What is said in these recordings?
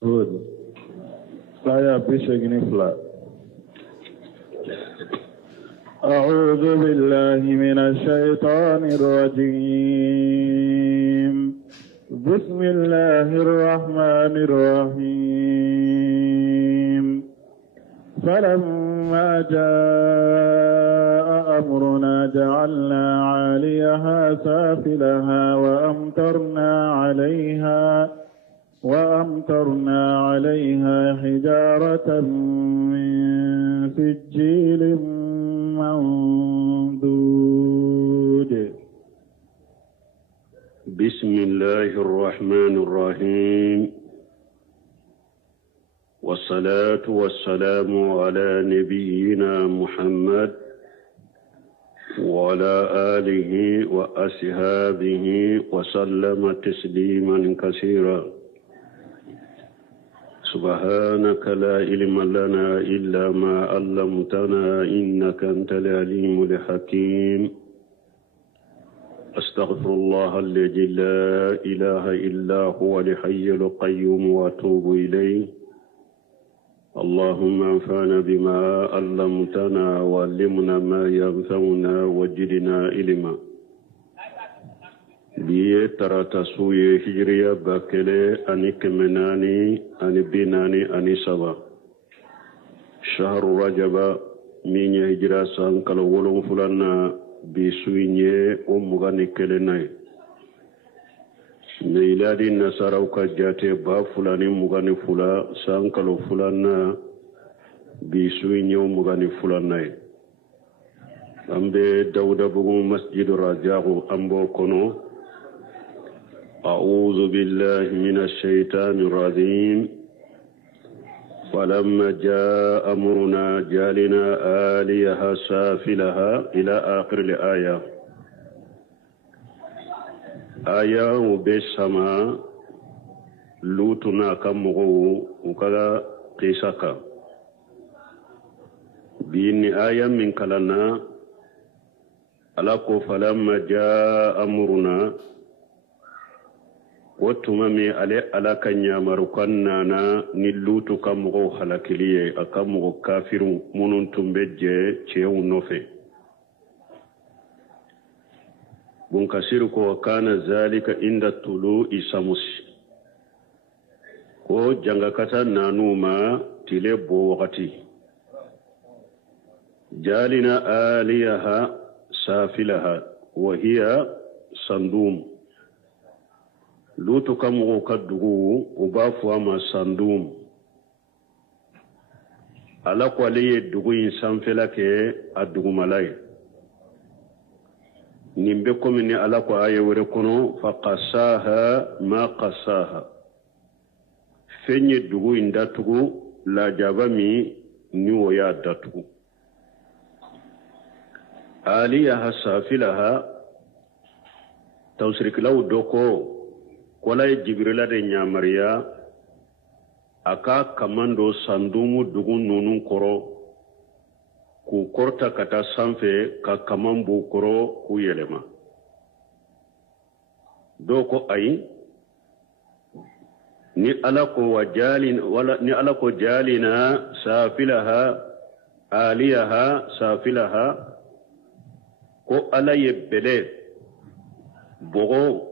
Good. Saya bishagini flat. أعوذ بالله من الشيطان الرجيم. بسم الله الرحمن الرحيم. فلما جاء أمرنا جعلنا عاليها سافلها وأمطرنا عليها حجارة من سجيل منضود. بسم الله الرحمن الرحيم. والصلاة والسلام على نبينا محمد وعلى آله وأصحابه وسلم تسليما كثيرا. سبحانك لا علم لنا إلا ما علمتنا إنك أنت العليم الحكيم. أستغفر الله الذي لا إله إلا هو الحي القيوم وأتوب إليه. اللهم انفعنا بما علمتنا وعلمنا ما ينفعنا وزدنا علما. biye tarata suye hijriya bakele ani kemenani ani binani ani saba shahru rajaba minya hijra san kala wolon fulanna bi suye mugani kelenay miladi nasaraw ka jate ba fulani mugani fula san kala fulanna bi suye mugani fulanay ambe dawda bugu masjidu rajahu ambo kono. أعوذ بالله من الشيطان الرجيم. فلما جاء أمرنا جعلنا عاليها سافلها إلى آخر الآية. آية وبسما لوتنا كمغو وكذا قيسكا بإن آية من كلنا ألاكو فلما جاء أمرنا وتمامي على كنيا مروكنا نلوتو كمغو حلقليه أكمغو كافر منون تنبجي تيو نوفي بنكسيرك وكان ذلك عند طلوع الشمس ko jangakata nanuma tile bo wakati jalina aliyaha safilaha wa hiya sandum lutu kamugo kadugu ubafu ama sandum ala kwaliye dugu insanfela ke adugu malay nimbe komini ala kwa aye wore kono faqasaha ma qasaha fenye dugu indatugu la jabami ni woya datugu aliyaha safilaha tawsirikilaw doko kola jibrila de nyamariya aka kamando sandumu dugu nunun koro ku korta kata sanfe ka kamambu koro ku yelema doko ay ni alako jalina safilaha aliyaha safilaha ko ala yebele bogo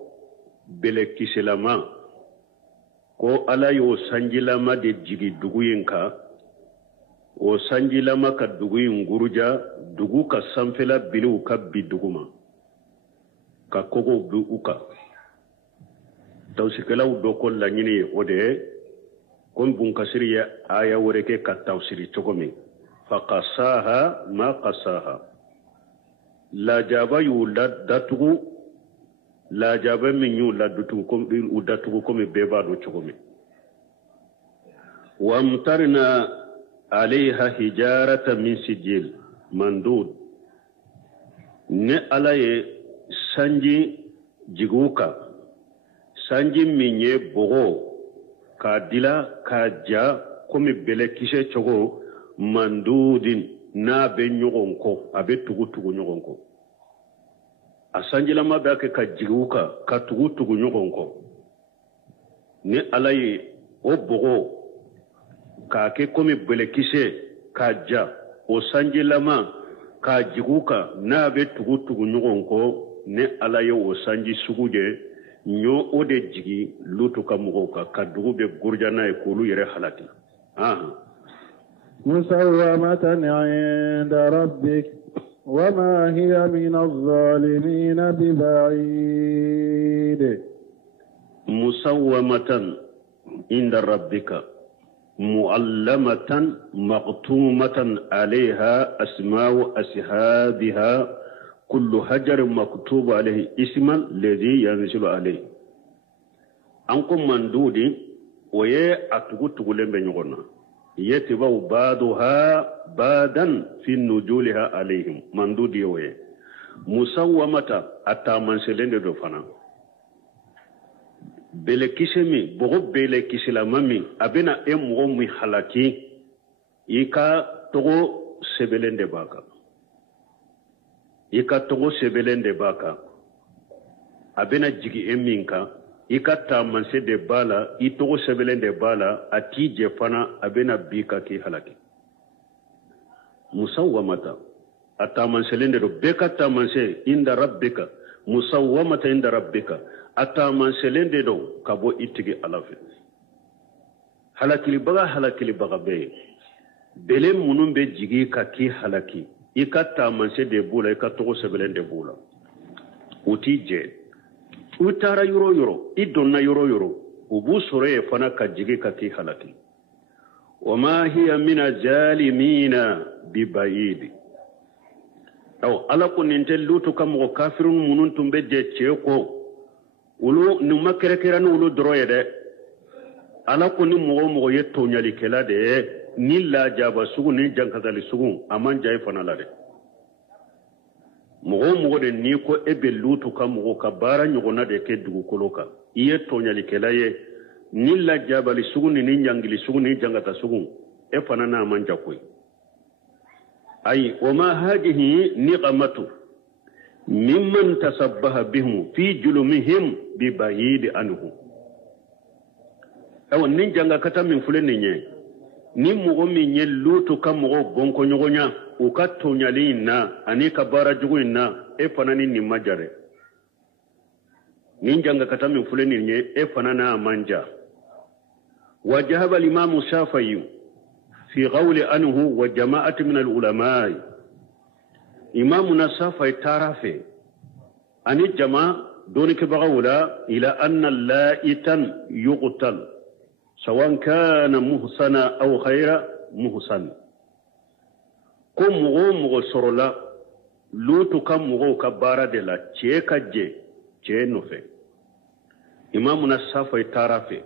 bele kiselama ko ala yo sanjilama de jigi dugu yinka o sanjilama ka dugu nguruja dugu ka sanfela bilu ka biduguma ka kogo bu uka tawsikala doko la nyini ode kon bun kasiriya aya woreke ka tawsiri togomi faqasaha ma qasaha la jaba yu datugu la jabe min yu la dutu kom u datugo kom beba do chogomi wa amtarna alayha hijarata min sijil mandud ne alaye sanji jiguka sanji minye bogo ka dila ka ja kom bele kise chogo mandudin na be nyogonko abe tugu nyogonko asanjila mabake ka jiguka ka tugu nyogonko ni alaye o bogo ka ke komi belekise ka ja o sanji lama ka jiguka na be tugu ɲɔgɔn ko ne ala ye o sanji sugu je ɲo o de jigi lutu ka mɔgɔw ka dugu be gurja n'a ye k'olu yɛrɛ halaki مسومة عند ربك وما هي من الظالمين ببعيد مسومة عند ربك معلمة مقتومة عليها أسماء أصحابها كل حجر مكتوب عليه اسم الذي ينزل عليه أنكم من دودي ويه أتغو لهم بنيغونا يتبعوا بعضها بعضا في نزولها عليهم من دودي ويه مسومة أتامن سلين دو فنا bele kisemi bogo bele kisilamami abena emmo halaki ika togo sebelende baka abena jigi eminka ika tamanse de bala itogo sebelende bala ati jefana abena bika ki halaki musawwamata atamanselende do beka tamanse inda rabbika musawwamata inda rabbika ataman selende do kabo itigi alafe halakili baga be bele munun be jigi ka ki halaki ikata manse de bula ikato sebelende bula utije utara yoro idonna yoro ubu sore fana ka jigi ka ki halaki wama hiya min zalimina bibayid aw ala kunin lutu kam ko kafirun munun tumbe je cheko ulu numa kerekera no ulu doroye de ala ko ni mogo ye tonyali kela de ni la jaba sugu ni jankatali sugu aman jay fana la de mogo de ni ko ebe lutu ka mogo ka bara nyogona de ke dugu koloka iye tonyali kela ye ni la jaba li sugu ni nyangili sugu ni jangata sugu e fana na aman jakoy ay wama hadhihi niqamatu ممن تسبح بهم في جلومهم ببعيد عنه أو نينجا كتا من فلنيني ni mogo min ye lutu ka mogo bonko ɲɔgɔnya u ka tonyali na ani ka baara jugu na e fana ni nin majare nin janga kata min fule nin ye e fana na manja wajahaba al-imam Shafi'i fi qawli anhu wa jama'ati min al-ulama imamuna Shafi'i tarafe ani jama doni ke bagawla ila anna la'itan yuqtal سواء كان محسنا أو خير محسن كم مغو سرولا لوتو كم مغو كبارا دلا تشيكا جي نوفي إمامنا الصافي تارافي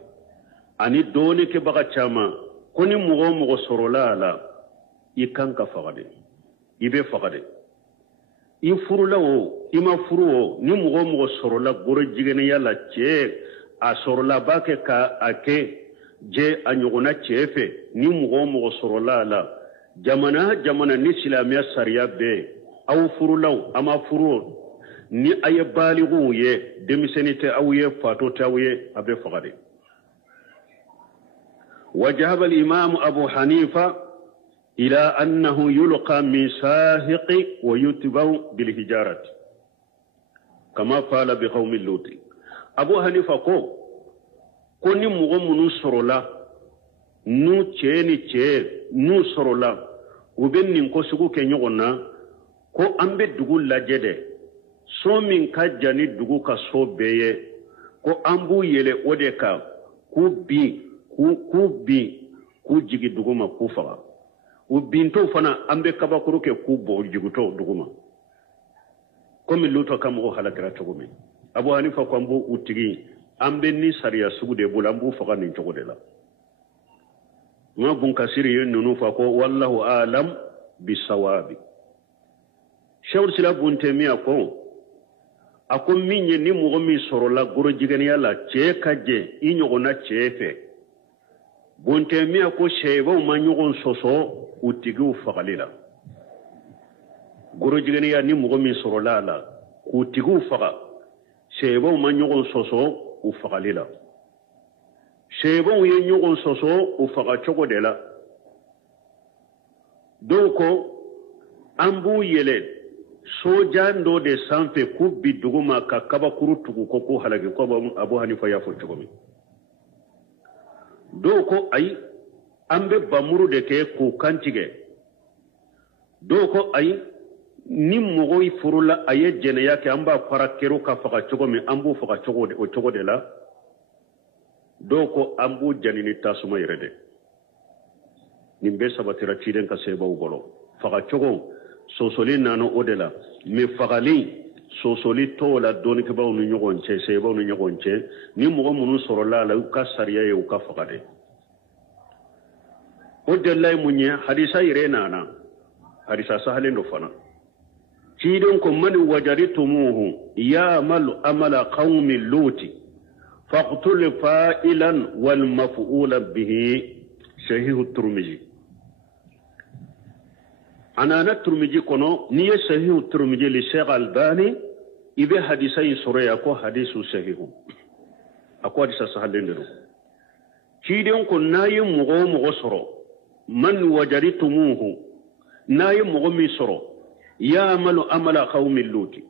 أني دوني كبغا چاما كوني مغو سرولا لا يكان كفغدي يبي فغدي يفرولا إما فرو ني مغو سرولا غوري جيغني يالا تشيك أسرولا باكي كا أكي je anyogona chefe ni mugo sorola la jamana ni silamiya sariya be aw furulaw ama furu ni aye baligu ye demisenite awye fato tawye abe fagade wajahaba al-imam Abu Hanifa ila annahu yulqa min sahiqi wa yutba'u bil hijarati kama qala bi qawmi Lut. Abu Hanifa ko ni mogo munu sorola nu cheni nu sorola uben nin ko sugu ke nyogona ko ambe dugu lajede so min ka jani dugu ka so beye ko ambu yele ode ka ku jigi dugu ma ku faga ubinto fana ambe kabakuru ke ku bo jiguto dugu ma komi luto kam go halakira togumi Abu Hanifa ko ambu utigi ambe ni sariya sugu de bulambu faga nin cogo de la ma bun kasiri yen nunu fa ko wallahu alam bisawabi shawr sila bun temiya ko akom minye ni mogo mi sorola goro jigani yala che kaje inyogona chefe bun temiya ko sheba ma nyogon soso utigu fagalila goro jigani ya ni mogo mi sorola la utigu faga sheba ma nyogon soso ufagalila sebon ye ɲɔgɔn sɔsɔ o faga cogo de la dɔw ko an b'u yɛlɛ sojan dɔ de sanfɛ k'u bi duguma ka kabakuru tugu ko k'u halaki ko Abu Hanifa y'a fɔ cogo min dɔw ko ayi an bɛ bamuru de kɛ k'u kantigɛ dɔw ko ayi ni mɔgɔ furula a ye jɛnɛya kɛ an b'a fara kɛro ka faga cogo min an b'u faga o cogo de la dɔw ko an b'u jani ni tasuma yɛrɛ dɛ nin bɛɛ sabatira ciden ka sebaw bolo faga cogo sosoli nana o de la mais fagali sosoli tɔw la dɔɔnikɛbaw ni ɲɔgɔn cɛ sebaw ni ɲɔgɔn cɛ ni mɔgɔ minnu sɔrɔla la u ka sariya ye u ka faga dɛ o dela ye mun ye hadisa yɛrɛ nana hadisa sahalen do fana ciden ko man wajaritumuhu ya'malu amala qaumi luti faqtul fa'ilan wal maf'ula bihi sahihu turmiji anana turmiji kono ni ye sahihu turmiji li Sheikh Albani ibe hadisa yi soroya ko hadisu sahihu ako hadisa sahalen do ciden ko nayi mugo soro man wajaritumuhu nayi mugo mi soro ya'malu amala qaumi luti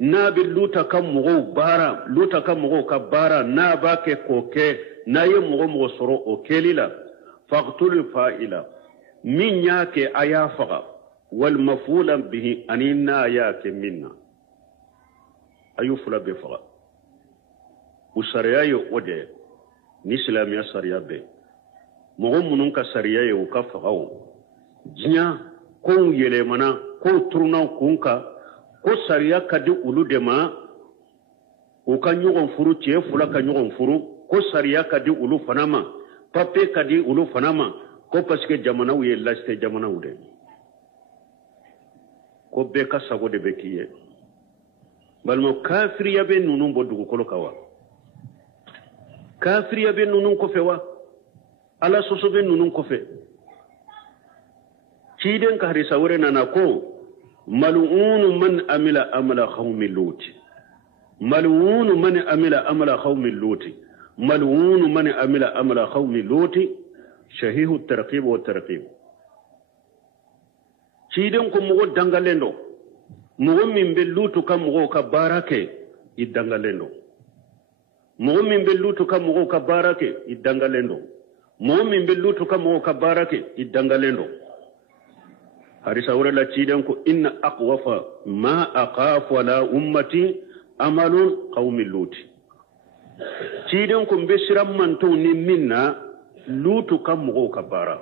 na bi luta kan mugo ka bara na ba ke koke na ye mugo soro o kelila faqtul fa'ila min yake aya faqa wal mafulan bihi anina yake minna ayu fula be faqa usariya yo ode ni islamiya sariya be mugo munun ka sariya yo ka faqa jinya ko yele mana ko turna kunka ko sariya kadi ulu de ma o ka ɲɔgɔn furu cɛ fula ka ɲɔgɔn furu ko sariya kadi ulu fana ma papier kadi ulu fana ma ko parce que jamanaw ye lajte jamanaw de ko bɛɛ ka sago de bɛ k'i ye balima kafiriya bɛ ninnu bɔ dugukolo kan wa kafiriya bɛ ninnu kɔfɛ wa ala sɔsɔ bɛ ninnu kɔfɛ ciden ka hadisa wɛrɛ nana ko ملعون من عمل عمل قوم لوط ملعون من عمل عمل قوم لوط ملعون من عمل عمل قوم لوط شهيه الترقيب والترقيب ciden ko mogo dangalendo mogo min be lutu ka mogo ka barake I dangalendo mogo min be lutu ka mogo ka barake I dangalendo mogo min be lutu ka mogo ka barake I dangalendo hadisa wala la ciden ko inna aqwafa ma aqafu ala ummati amalun qaumi lut ciden ko be siram man to ni minna lutu kam mo ka bara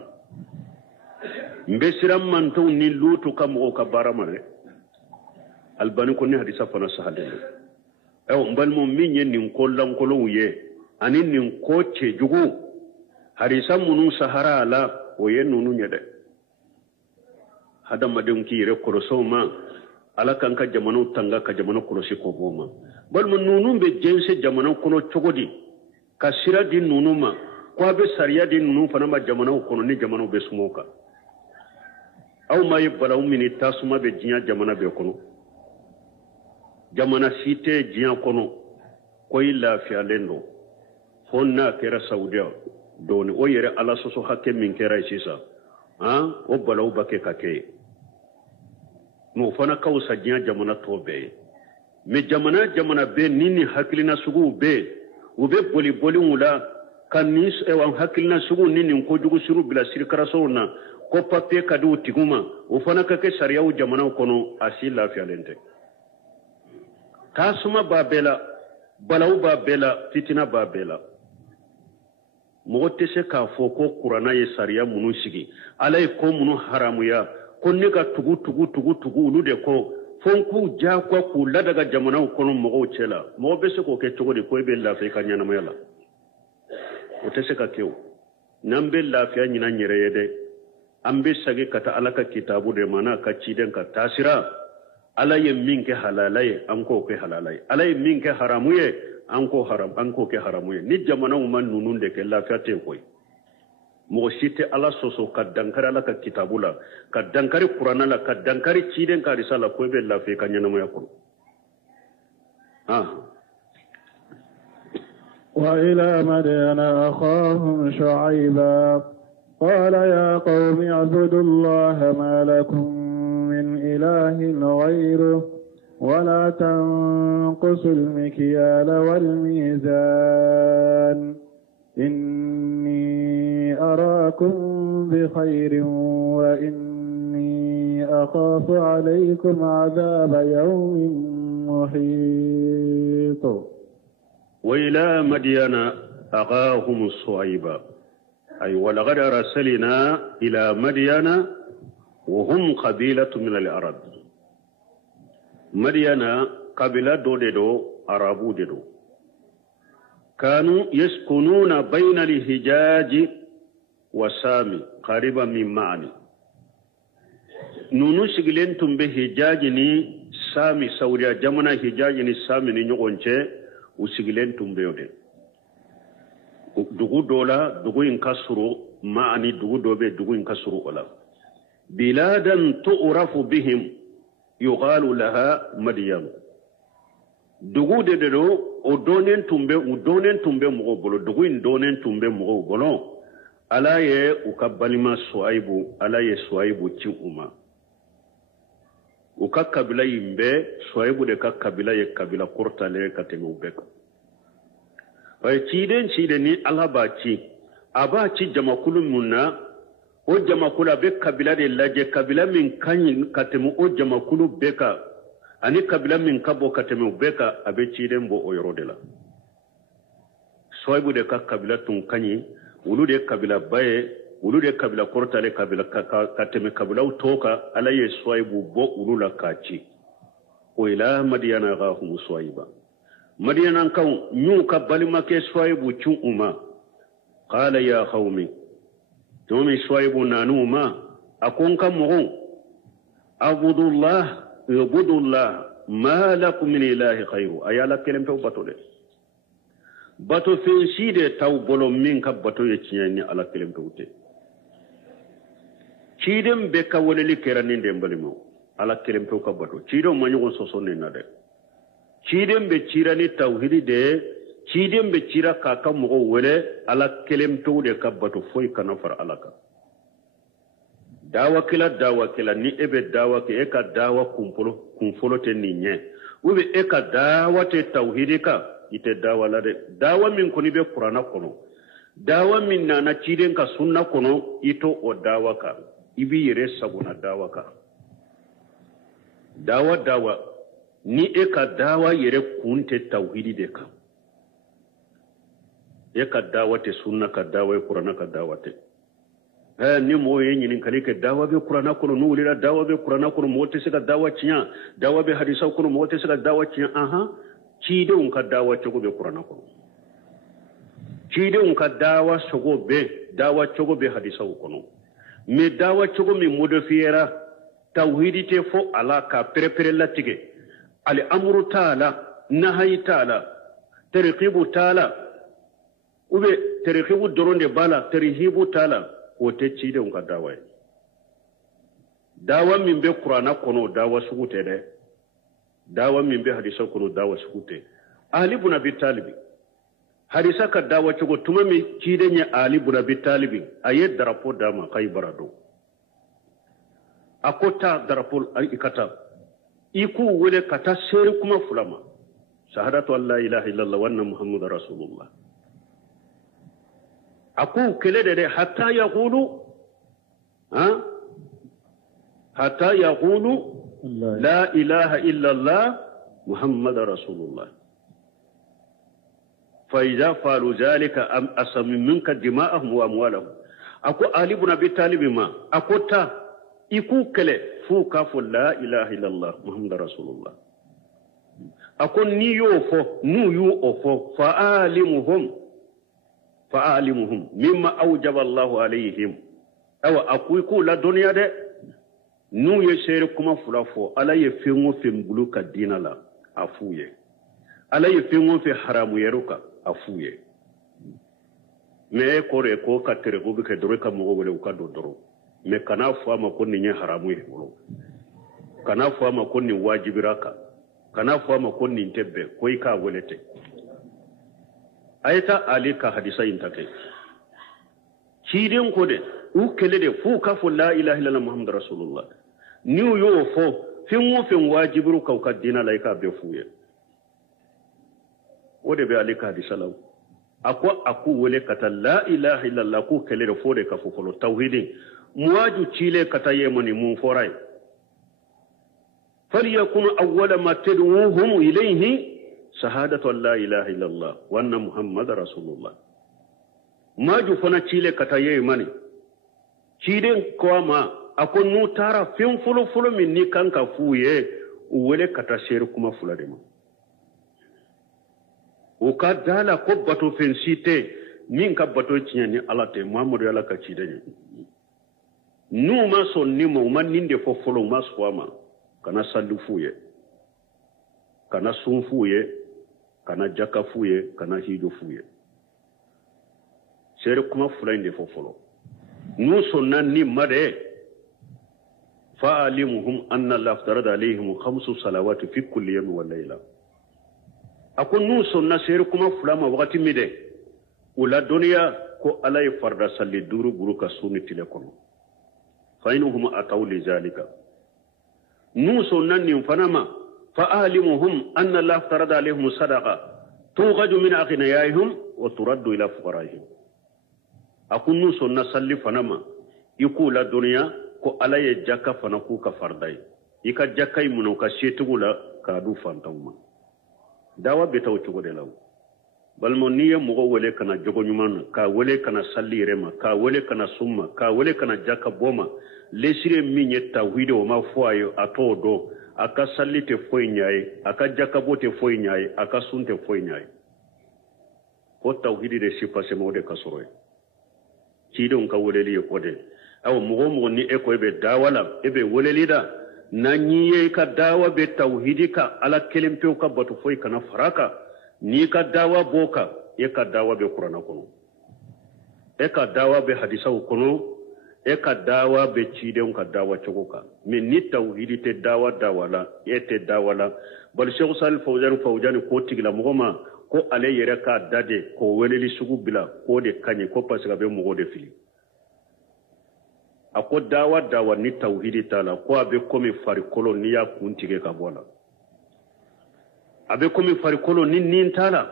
be siram man to ni lutu kam mo ka bara mare albani ko ni hadisa fana sahale mbal mo minye nin kollan kolo ye ani nin ko jugu hadisa munu sahara la o ye nunu nyede hadama dem ki yere koroso ma ala kan ka jamanu tanga ka jamanu korosi ko boma bal mun nunu be jense jamanu kono chogodi ka sira di nunu ma ko be sariya di nunu fana ma jamanu kono ni jamanu be sumoka aw ma yibalaw min tasuma be jinya jamana be kono jamana site jinya kono ko illa fi alendo fonna kera saudiya doni o yere ala soso hakke min kera sisa o balaw bake kake no fana kawsa jinya jamana tobe me jamana be nini hakilina sugu be ube boli wula kanis ewan hakilina sugu nini ko jugu suru bila sirkara sorna ko papier kadu tiguma o fana kake sariyaw jamana kono asi lafiya lente tasuma babela balaw babela fitina babela mogo tɛ se k'a fɔ ko kurana ye sariya minnu sigi ala ye ko minnu haramuya ko ne ka tugu olu de ko fo n k'u diyagoya k'u ladaga jamanaw kɔnɔ mɔgɔw cɛ la mɔgɔ bɛ se k'o kɛ cogo di ko e bɛ lafiya i ka ɲɛnamaya la o tɛ se ka kɛ o n'an bɛ lafiya ɲini an yɛrɛ ye dɛ an bɛ sagi ka taa ala ka kitabu de ma n'a ka ciden ka taasira ala ye min kɛ halala ye an k'o kɛ halala ye ala ye min kɛ haramu ye an k'o kɛ haramu ye ni jamanaw ma ninnu de kɛ lafiya tɛ koyi mɔgɔ si tɛ ala sɔsɔ ka dankari ala ka kitabu la ka dankari kurana la ka dankari ciden ka harisa la ko e bɛ lafiya ka ɲɛnamaya kɔnɔ وإلى مدين أخاهم شعيبا قال يا قوم اعبدوا الله ما لكم من إله غيره ولا تنقصوا المكيال والميزان إني أراكم بخير وإني أخاف عليكم عذاب يوم محيط. وإلى مدين أخاهم شعيبا أي ولقد أرسلنا إلى مدين وهم قبيلة من العرب. مدين قبيلة دو عربو دو كانوا يسكنون بين الحجاز وسامي قريبا من معني نونو سجلين تنبه حجاجني سامي سوريا جمنا حجاجني سامي نيوغونچه وسجلين تنبه دي dugu dola dugu in kasuru ma'ani dugu dobe dugu in kasuru wala biladan tu'rafu bihim yuqalu laha madyan dugu de do o donen tumbe mo bolo dugu in donen tumbe mo bolo alaye ukabalima suaibu alaye suaibu ci umma ukakabila yimbe suaibu de kakabila ye kabila kurtale katemu beka ay ciden ni alabaci abaci jamakulun munna o jamakula be kabila de laje kabila min kanyi katemu o jamakulu beka ani kabila min kabo katemu beka abe ciden bo o yoro de la soybu de kabila tun kanyi wulu de kabila baye wulu de kabila kortale kabila kateme kabila utoka alaye soybu bo wulu la kaci o ila madiyana gahum soyba مدينان كون نيوكا بالماكي سوايبو تشون أما قال يا قومي تومي سوايبو نانوما أكون كمغون عبدوا الله ما لكم من إله خير أيالا كلمة باتو دي باتو فنسي دي تاو بولو منك باتو يتنيني على كلمة باتو تشيدم بكا ولي كيرانين دي مباليمو على كلمة باتو تشيدم مانيوغون سوسوني نادي ciden be cira ni tawhidi de ciden be cira kaka mogo wele ala kelem to de kabbato foy kana far alaka dawa kila ni ebe dawa ke eka dawa kumfolo te ni nye ube eka dawa te tawhidi ka ite dawa la de dawa min koni be qur'ana kono dawa min nana ciden ka sunna kono ito o dawa ka ibi yere saguna dawa ka dawa ni eka dawa yere kunte tauhidi de ka eka dawa te sunna ka dawa qur'ana ka dawa te ni mo yenyi nin kali ke dawa be qur'ana ko no wulira dawa be qur'ana ko mo te sika dawa cinya dawa be hadisa ko mo te sika dawa cinya aha cide un ka dawa cogo be qur'ana ko cide un ka dawa sogo be hadisa ko no me dawa cogo mi modofiera tauhidi te fo ala ka prepare latige ali amru taala nahayi taala tarqibu taala ube tarqibu doronde bala tarhibu taala wote cide on ka dawa min be qur'ana kono dawa sugute de dawa min be hadisa kono dawa sugute ali ibn abi talib hadisa ka dawa cugo tuma mi cide nya ali ibn abi talib ayed darapo dama kaybarado akota darapo ikata iku wele kata seri kuma fulama shahadatu an la ilaha illallah wa anna muhammadar rasulullah aku kele de hatta yaqulu la ilaha illallah muhammadar rasulullah fa idha falu zalika am asam minka dima'ahum wa amwalahum aku ali ibn abi talib ma akota iku kele fu kafu la ilaha illallah muhammadar rasulullah akon ni yo fo nu yu ofo fa'alimuhum mimma awjaba Allah alayhim awa akuiku la dunya de nu ye sere kuma fulafo ala ye fengo fembulu ka dina la afuye ala ye fengo fe haramu yeruka afuye me kore ko ka tere ko ke doro ka mo wole ka do doro me kana fama ko ni haramu ye wolo kana fama ko ni wajibiraka kana fama ko ni tebbe ko ka wolete ayta ali ka hadisa intake ciden ko de u kele de fu ka fu la ilaha illallah muhammadur rasulullah ni yo fo fin wajibru ka dina laika be fuye wode be ali ka hadisa law aku wele kata la ilaha illallah ku kele de fo de ka fu folo tawhidin muwaju chile kata yemoni mun foray فليكن أول ما تدعوهم إليه شهادة لا إله إلا الله وأن محمد رسول الله ما جفنا تشيله كتايه ماني تشيله كواما أكون نوتارا فيم فلو من نيكان كفويه وله كتاشير كما فلادما وكذا كوباتو فنسيته مين كباتو تشيني الله تي محمد الله كتشيله نو ما سوني ما نيندي فلو ما سواما kana sallu fuye kana sun fuye kana jaka fuye kana hido fuye sere kuma fulainde fofolo nu sonna ni made fa alimuhum anna allah aftarada alayhim 5 salawati fi kulli yawm wa layla akon nu sonna sere kuma fulama wakati mide ula dunya ko alay farda salli duru buruka sunni telekono fa inhum ataw li zalika نوسو نني فنما فأعلمهم أن الله افترض عليهم الصدقة توغج من أغنيائهم وترد إلى فقرائهم أكون نوسو نصلي فنما يقول الدنيا كو علي جاكا فنكو كفرداي يكا جاكا يمنو كشيتو لا كادو فانتوما داوا بيتاو چوغو دي لاو balmoniye mugo wele kana jogo nyumana ka wele kana salli rema ka wele kana summa ka wele kana jaka boma lesire minye tawhid o ma foayo atodo aka salli te foinyaye aka jaka bote foinyaye aka sunte foinyaye ko tawhid de sipase mode kasoroy cidon ka weleli e kode aw mugo ni e ko be dawala e be weleli da nanyiye ka dawa be tawhidi ka ala kelempe ka batu foi kana faraka ni ka dawa boka e ka dawa be qur'ana kono e ka dawa be hadisa kono e ka dawa be ciden ka dawa chogoka min ni tawhidi te dawa dawala e te dawala bal sheikh sal fawzan ko tigla mugoma ko ale yere ka dade ko weleli sugu bila ko de kanye ko pasga be mugo de fili ako dawa ni tawhidi tala ko abe komi fari kolo ni ya kuntige ka bola abe komi fari kolo ni tala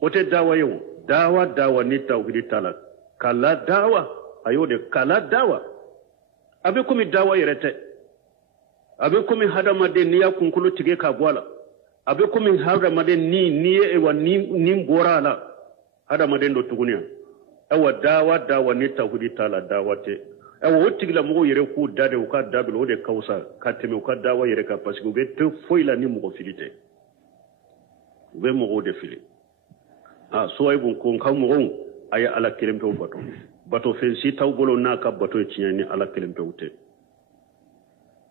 ote dawa yo dawa ni tawhidi tala kala dawa ayode kala dawa abe komi dawa yerete abe komi hadama de ni ya kunkulu tige ka bola abe komi hadama de ni ewa ni borala hadama de ndo tuguniya ewa dawa ni tawhidi tala dawa te ewa wotigla mugo yere ku dade u ka dabil ode kausa kateme u ka dawa yere ka parce que be te foila ni mugo filite be mugo de fili so ay bun ko kam mugo ay ala kelempe bato fen si taw bolo na ka bato ni ala kelempe ute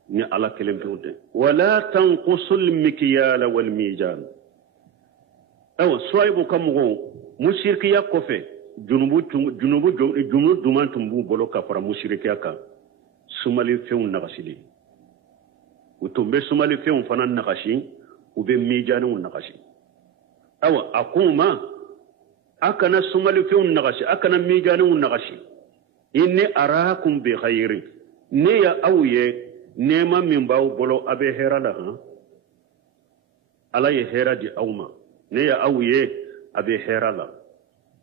ni ala kelempe ute wala tanqusul mikyala wal mizan ewa so ay bu kam mugo musirki yakofe junubu duman tumbu bolo ka fara mushrike aka sumali feun nagasili utumbe sumali feun fana nagashi ube mijanu nagashi awa akuma akana sumali feun nagashi akana mijanu nagashi inni arakum bi khairin ne ya awye nema min baw bolo abe herala ha ala ye hera di awma ne ya awye abe herala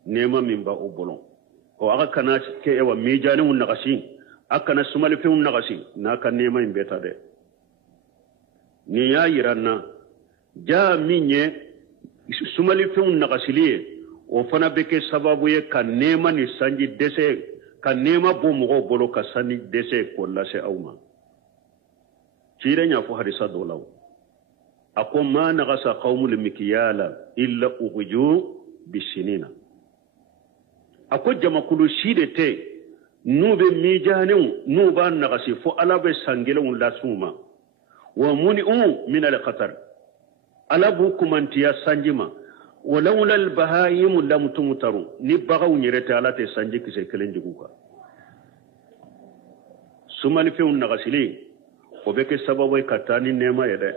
nema min ba obolon o aka kana ke ewa mijani un nagashi akana sumali fe un nagashi na ka nema in beta de ni ya yiranna ja minye sumali fe un nagashi liye o fana beke sababu ye ka nema ni sanji dese ka nema bo mo bolo ka sani dese ko la se awma cirenya fu hadisa dolaw akom ma nagasa qaumul mikyala illa ughju bisinina ako jamakulu shide te nube mijanew nuba nagasi fo alabe sangelun lasuma wa muni'u min al-qatar alabu kumantiya sanjima walawla al-bahayim lam tumtaru ni bagaw nyirete alate sanji kise kelenjiguka sumani fe nagasili ko beke sababu katani nema yede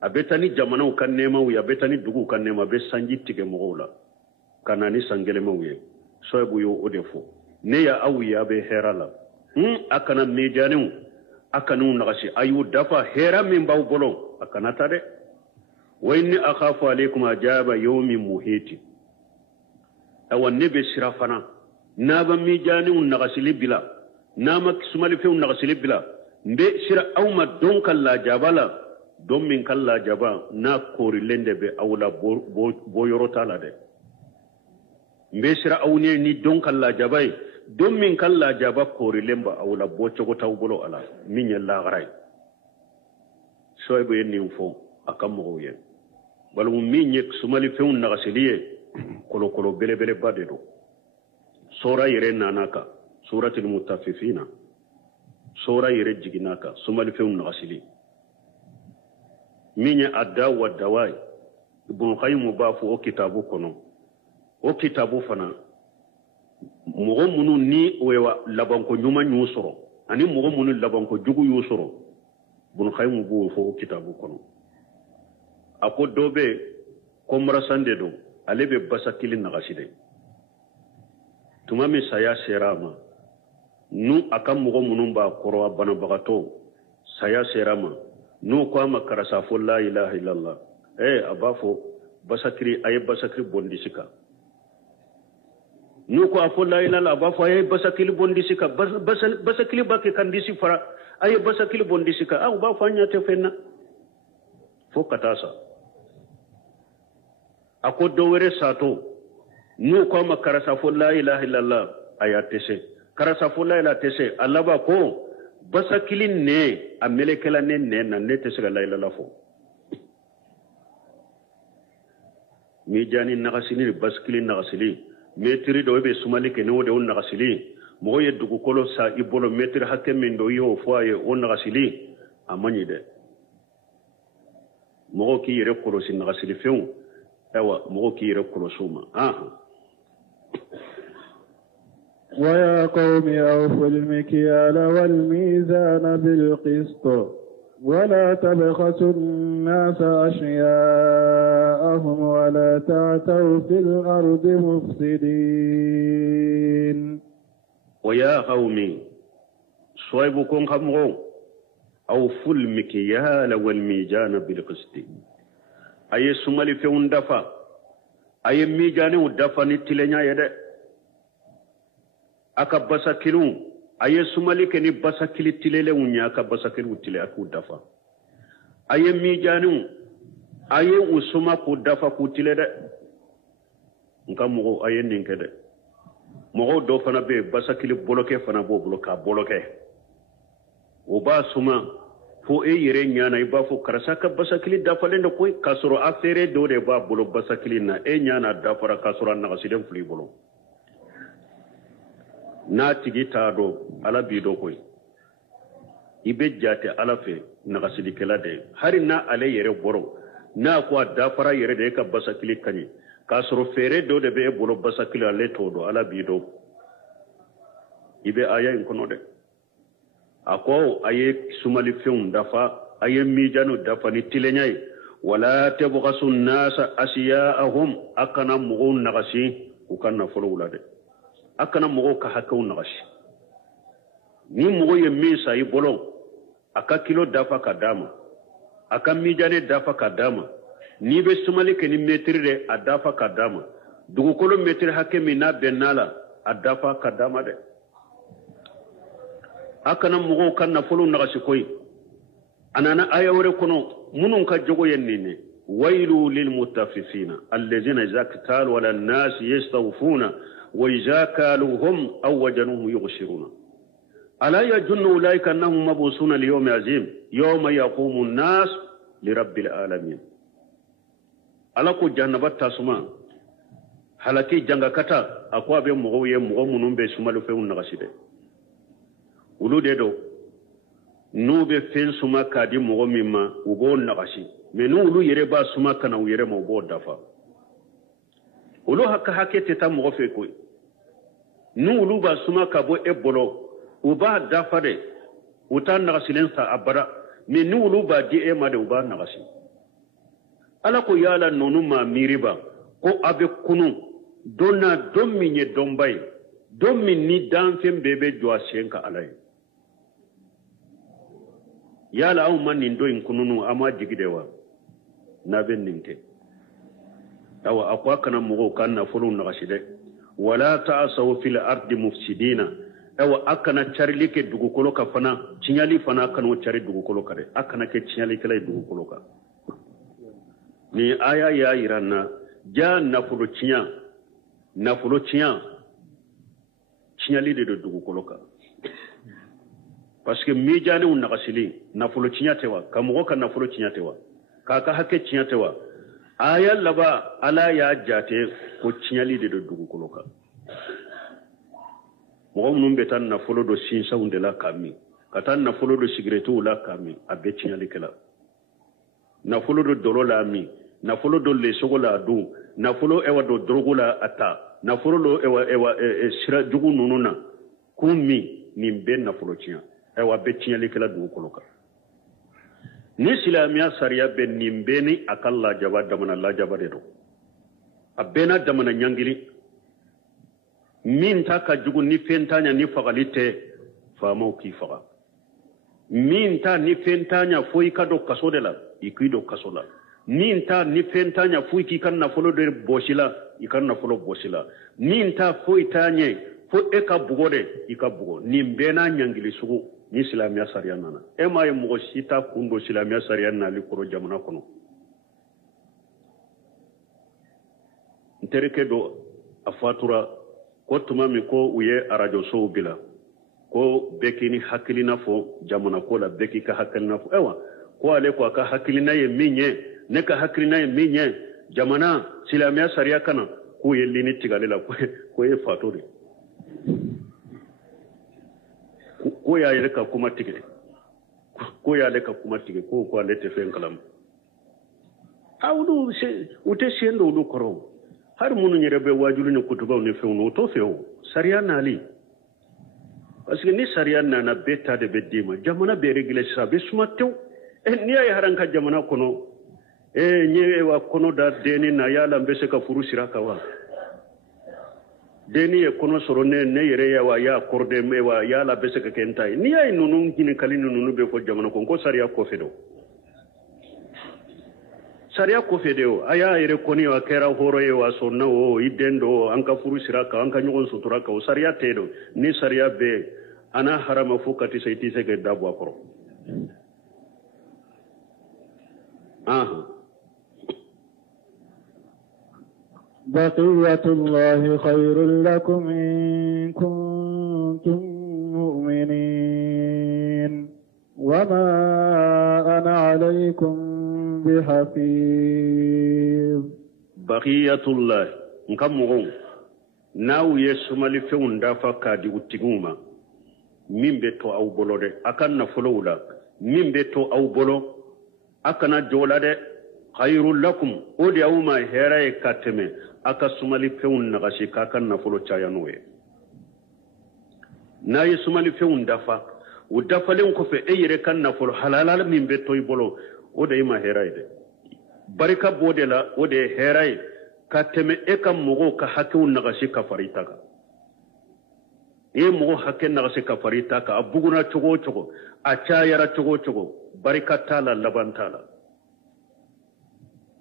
abetani jamanaw kan nema wi abetani dugu kan nema be sanji tige mogola kanani sangelemaw ye soybu yo odefo ne ya awiya be herala akana mejanu akanu nagashi ayu dafa hera min baw bolo akana tade wa inni akhafu alaykum ajaba yawmin muhiti awan nabi shirafana naba mejanu nagashi bila nama kisumali fe nagashi bila mbe shira awma don kala jabala don min kala jaba na kori lende be awla bo yorota la de mbe shira awne ni don kala jabai don min kala jaba kori lemba awla bo chogo tawbolo ala min yalla garay soybo yenni fo akam mo yen balu min yek sumali fe nagasiliye kolo kolo bele bele bade do sura yere nanaka suratul mutaffifina sura yere jiginaka sumali fe nagasili minya adda wa dawai ibn qayyim bafu o kitabu kono o kitabu fana mogo munu ni wewa labanko nyuma nyusoro ani mogo munu labanko jugu yusoro ibn qayyim bu fo o kitabu kono ako dobe komra sande do alebe basakili nagaside tumami saya serama nu akam mogo munu ba korwa bana bagato saya serama nu ko ma karasa fo la ilaha illallah abafo basakri ay basakri bondisika nu ko afo la ilaha abafo ay basakli bondisika basakli bakke kandisi fara ay basakli bondisika aw ba fanya te fenna fo katasa ako dowere sato nu ko ma karasa fo la ilaha illallah ayatese karasa fo la ilaha tese allaba ko basakilin ne a melekela ne na ne te sega layla lafo mi jani nagasini basakilin nagasili metri do be sumali ke no de on nagasili mo ye dugu kolo sa ibolo metri hakke min do yo foye on nagasili amani de mo ki yere kolo sin nagasili few ewa mo ki yere kolo suma ويا قوم أوفوا المكيال والميزان بالقسط ولا تبخسوا الناس أشياءهم ولا تعثوا في الأرض مفسدين ويا قوم صويبكم خمرون أوفوا المكيال والميزان بالقسط أي سمالي في دفا أي ميزان ودفا نتلنيا يده aka basakilu aye sumali ke ni basakili tilele unya aka basakilu tile aku dafa aye mijanu aye usuma ku dafa ku tile de nka mo aye ninke de mo do fana be basakili boloke fana bo bloka boloke o ba suma fo e yere nyana iba fo karasa ka basakili dafa lende koy kasoro afere do de ba bolo basakili na e nyana dafa kasoro na gasiden fuli bolo na tigi ta do ala bi do koy ibe jate ala fe nagasili kala de hari na ale yere boro na ko dafara yere de ka basakili kani kasoro fere do de be bolo basakili ale to do ala bi do ibe aya in kono de ako aye sumali feun dafa aye mijanu dafa ni tilenyai wala tabghasu nasa asiyahum akana mugun nagasi ukanna folo ulade akana mogo ka hakaw nagashi ni mogo ye misa yi bolo aka kilo dafa ka dama aka mijane dafa ka dama ni be sumali ke ni metri de adafa ka dama dugu kolo metri hakke mina benala adafa ka dama de akana mogo kan na folo nagashi koy anana aya wore kono munun ka jogo yennine wailu lil mutaffifina allazina zaktalu wala nas yastawfuna وإذا كالوهم أو وجنوهم يغشرون ألا يجن أولئك أنهم مبعوثون ليوم عظيم يوم يقوم الناس لرب العالمين ألا كو جنبات تاسما halaki janga kata akwa be mogo ye mogo munun be sumalu fe unna gaside ulu de do nu be fen suma kadi mogo mimma ugo nagashi menu ulu yere ba suma kana yere mo bo dafa ulu hakka hakete ta mogo fe koy nu ulu ba suma kabo e bolo uba dafa de utan nagasilen sa abara menu ulu ba di e ma de uba nagasi ala ko yala nonu ma miriba ko abe kunu donna don min ye donbay don min ni danfen bebe jwa senka alay yala aw man nin do in kununu ama jigidewa na ben ninte awa akwa kana mugo kanna fulu nagashide wala ta'asaw fil ardi mufsidina awa akana charlike dugukolo ka fana cinyali fana kanu chari dugukolo kare akana ke cinyali kala dugukolo ka ni aya ya iranna ja nafulu cinya cinyali de dugukolo ka parce que mijane un nagasili nafulu cinya tewa kamugo ka nafulu cinya tewa kaka hake cinya tewa aya laba ala ya jate ko cinyali de dugukolo ka mo mun betan nafulu do sinsa undela kami katan nafulu do sigaretu la kami abe cinyali kala nafulu do dolola mi nafulu do le sogola du nafulu ewa do drogola ata nafulu do ewa sira jugu nununa kumi nimbe nafulu cinya ewa be cinyali kala dugukolo ka ni silamiya sariya be nimbe ni akalla jaba damana la jaba de do abena damana nyangili min ta ka jugu ni fentanya ni fagalite famo ki faga min ta ni fentanya foi ka do kaso de la ikido kaso la min ta ni fentanya foi ki kan na folo de bosila ikan na folo bosila min ta foi tanye fo e ka bugode ikabugo ni mbena nyangili sugu ni silamiya sariya nana ema ye mugo sita kundo silamiya sariya nali koro jamana kono ntereke do afatura ko tuma mi ko uye arajo so bila ko bekini hakilina fo jamana ko la beki ka hakilina fo ewa ko ale ko ka hakilina ye minye ne ka hakilina ye minye jamana silamiya sariya kana ko ye lini tigalela ko ye fatori ko ya yele ka kuma tigide ko ya le ka kuma tigide ko ale te fen kalam awdu se ute sendo do koro har munu nyere be wajulu ne kutuba ne fewno to fewo sariya nali parce que ni sariya nana beta de bedima jamana be regle sa be sumatew ni ay haranka jamana kono nyewe wa kono da deni na yala mbese ka furu siraka wa deni e kono soro ne yere ya wa ya korde me wa yala bese ka kentai ni ay nunu gini kalinu nunu be fo jamana ko sariya ko fedo sariya ko fedeo aya ere koni wa kera horo ye wa sonna o idendo anka furu siraka anka nyugon suturaka o sariya tedo ni sariya be ana harama fukati sayti sege dabo akoro بقية الله خير لكم إن كنتم مؤمنين وما أنا عليكم بحفيظ بقية الله نكمل ناو يسمى فون دافا كادي وتيغوما min be to aw bolo de akan na folo la min be to aw bolo akana jola de khairul lakum odi awma hera e kateme aka sumali feun na gashi kakan na folo chayano e na yi sumali feun dafa u dafa len ko fe eyre kan na folo halala min be to bolo odi ma hera de barika bodela odi hera e kateme e kam mogo ka hakun na gashi ka faritaka mo hakken na se kafarita ka abuguna chogo a chayara chogo barikata la labantala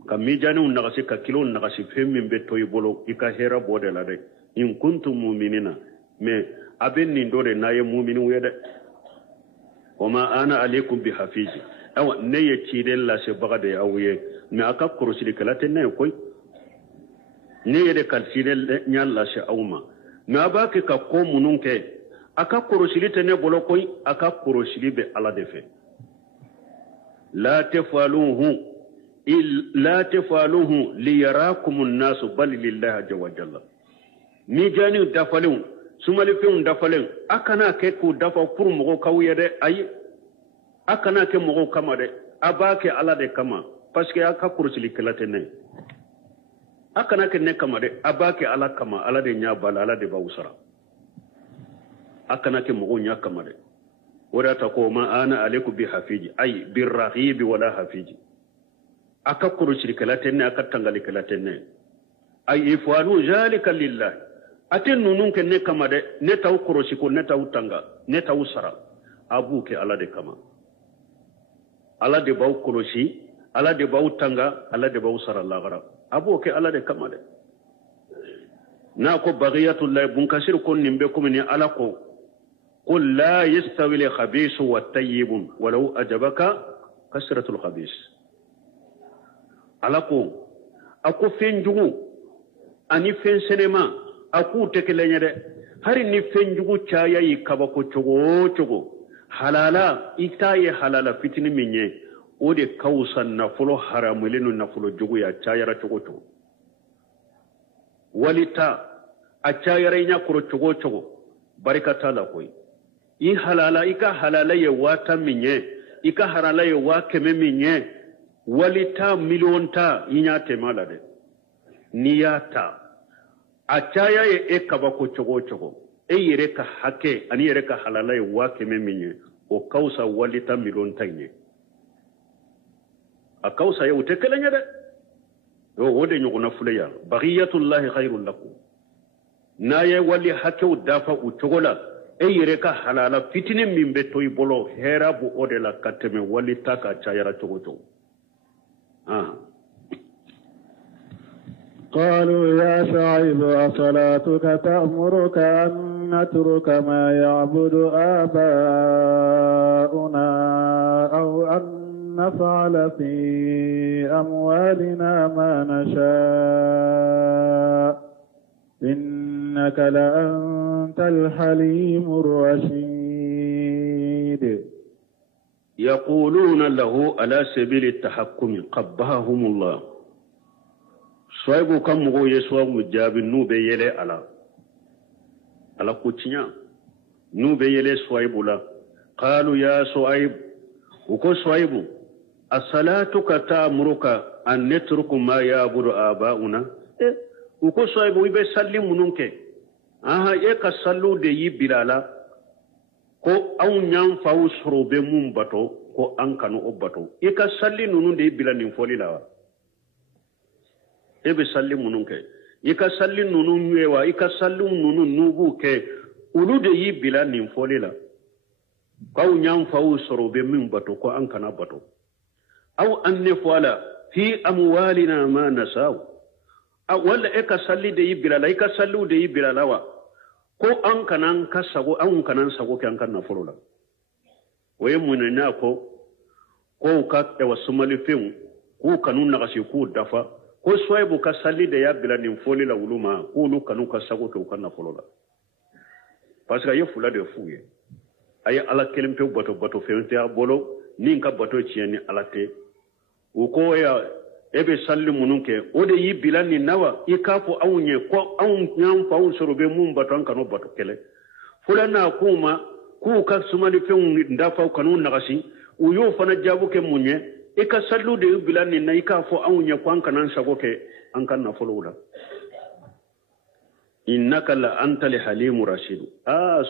kamijani unna se ka kilo unna se femmin betto yibolo ika hera bodela de in kuntum mu'minina me aben ni ndore naye mu'minu wede wama ana alaykum bi hafizi awa ne ye chidel la se bagade awye me aka kurusili kala tenne koy ne ye de kalsidel nyal la se awma na ba ke ka ko munun ke aka korosili tene bolo koy aka korosili be ala defe la tafaluhu li yarakum an-nas bal lillahi azza wa jalla ni jani dafalun sumali feun dafalen akana ke ku dafa pour mo kawye de ay akana ke mo kama de abake ala de kama parce que aka korosili kala tene akana ke ne kama de abake ala kama ala de nya bala ala de bawsara akana ke mugo nya kama de wada ta ko ma ana alaikum bi hafiji ay bir rahib wala hafiji aka kuru shirkala tenne aka tangali kala tenne ay ifalu zalika lillah atin nunun ke ne kama de ne taw korosi ko ne taw tanga ne taw sara abu ke ala de kama ala de baw korosi ala de baw tanga ala de baw sara lagara abu ke ala de kama de na ko baghiyatul bun kasir ko nimbe ko ni ala ko قل لا يستوي الخبيث والطيب ولو أجبك كثرة الخبيث ألاكو أكو فين جو أني فين سينما أكو تكلين ده هاري ني فين جو تشايا يكابكو تشوغو تشوغو حلالا إكتاي حلالا فتني مني ودي كوسا نفلو حرام لنو نفلو جو يا تشايا تشوغو تشوغو ولتا أتشايا رينا كرو تشوغو تشوغو بركة الله كوي i halala ika halala ye wata minye ika halala ye wa keme minye walita milion ta inya temala de niyata achaya ye ekaba ko chogo chogo e yere ka hake ani yere ka halala ye wa keme minye o kausa walita milion ta nye a kausa ye utekelenya de o wode nyuguna fuleya baghiyatullahi khairul lakum naye wali hake udafa uchogola eyere ka halala fitini min be toy bolo hera bu odela kateme wali taka chayara chogoto قالوا يا شعيب أصلاتك تأمرك أن نترك ما يعبد آباؤنا أو أن نفعل في أموالنا ما نشاء إنك لأنت الحليم الرشيد يقولون له على سبيل التحكم قبههم الله صاحب كم هو يسوع مجاب نوبة يلي على كوتشيا نوبة يلي صاحب لا قالوا يا صاحب وكو صاحب الصلاتك تأمرك أن نترك ما يعبد آباؤنا uko soybo ibe salli mununke aha e ka sallu de yibilala ko aw nyam faw sorobe mum bato ko an kanu o bato e ka salli nunun de yibilani foli lawa e be salli mununke e ka salli nunun yewa e ka sallu nunun nubu ke ulu de yibilani foli la ko aw nyam faw sorobe mum bato ko an kana bato aw an nefwala fi amwalina ma nasaw wala e ka salli de yibirala e ka sallu de yibirala wa ko an kanan ka sago an kanan sago kan kan na forola waye munana ko ka e wasumali fin ko kanun na kasi ko dafa ko swaibu ka salli de yabila nin foli la wuluma ko lu kanu ka sago to kan na forola parce que ye fula de fuye ay ala kelimpe bato fente bolo nin ka bato cieni alate o ko ya ebe salli mununke ode yi bilani nawa ikafu aunye ko aun nyam faun sorobe mum baton kanu bato kele fulana kuma ku ka sumali fen ndafa kanu nagasi uyo fana jabu ke munye ika sallu de bilani na ikafu aunye ko an kanan sagoke an kan na folowla innaka la anta li halim rashid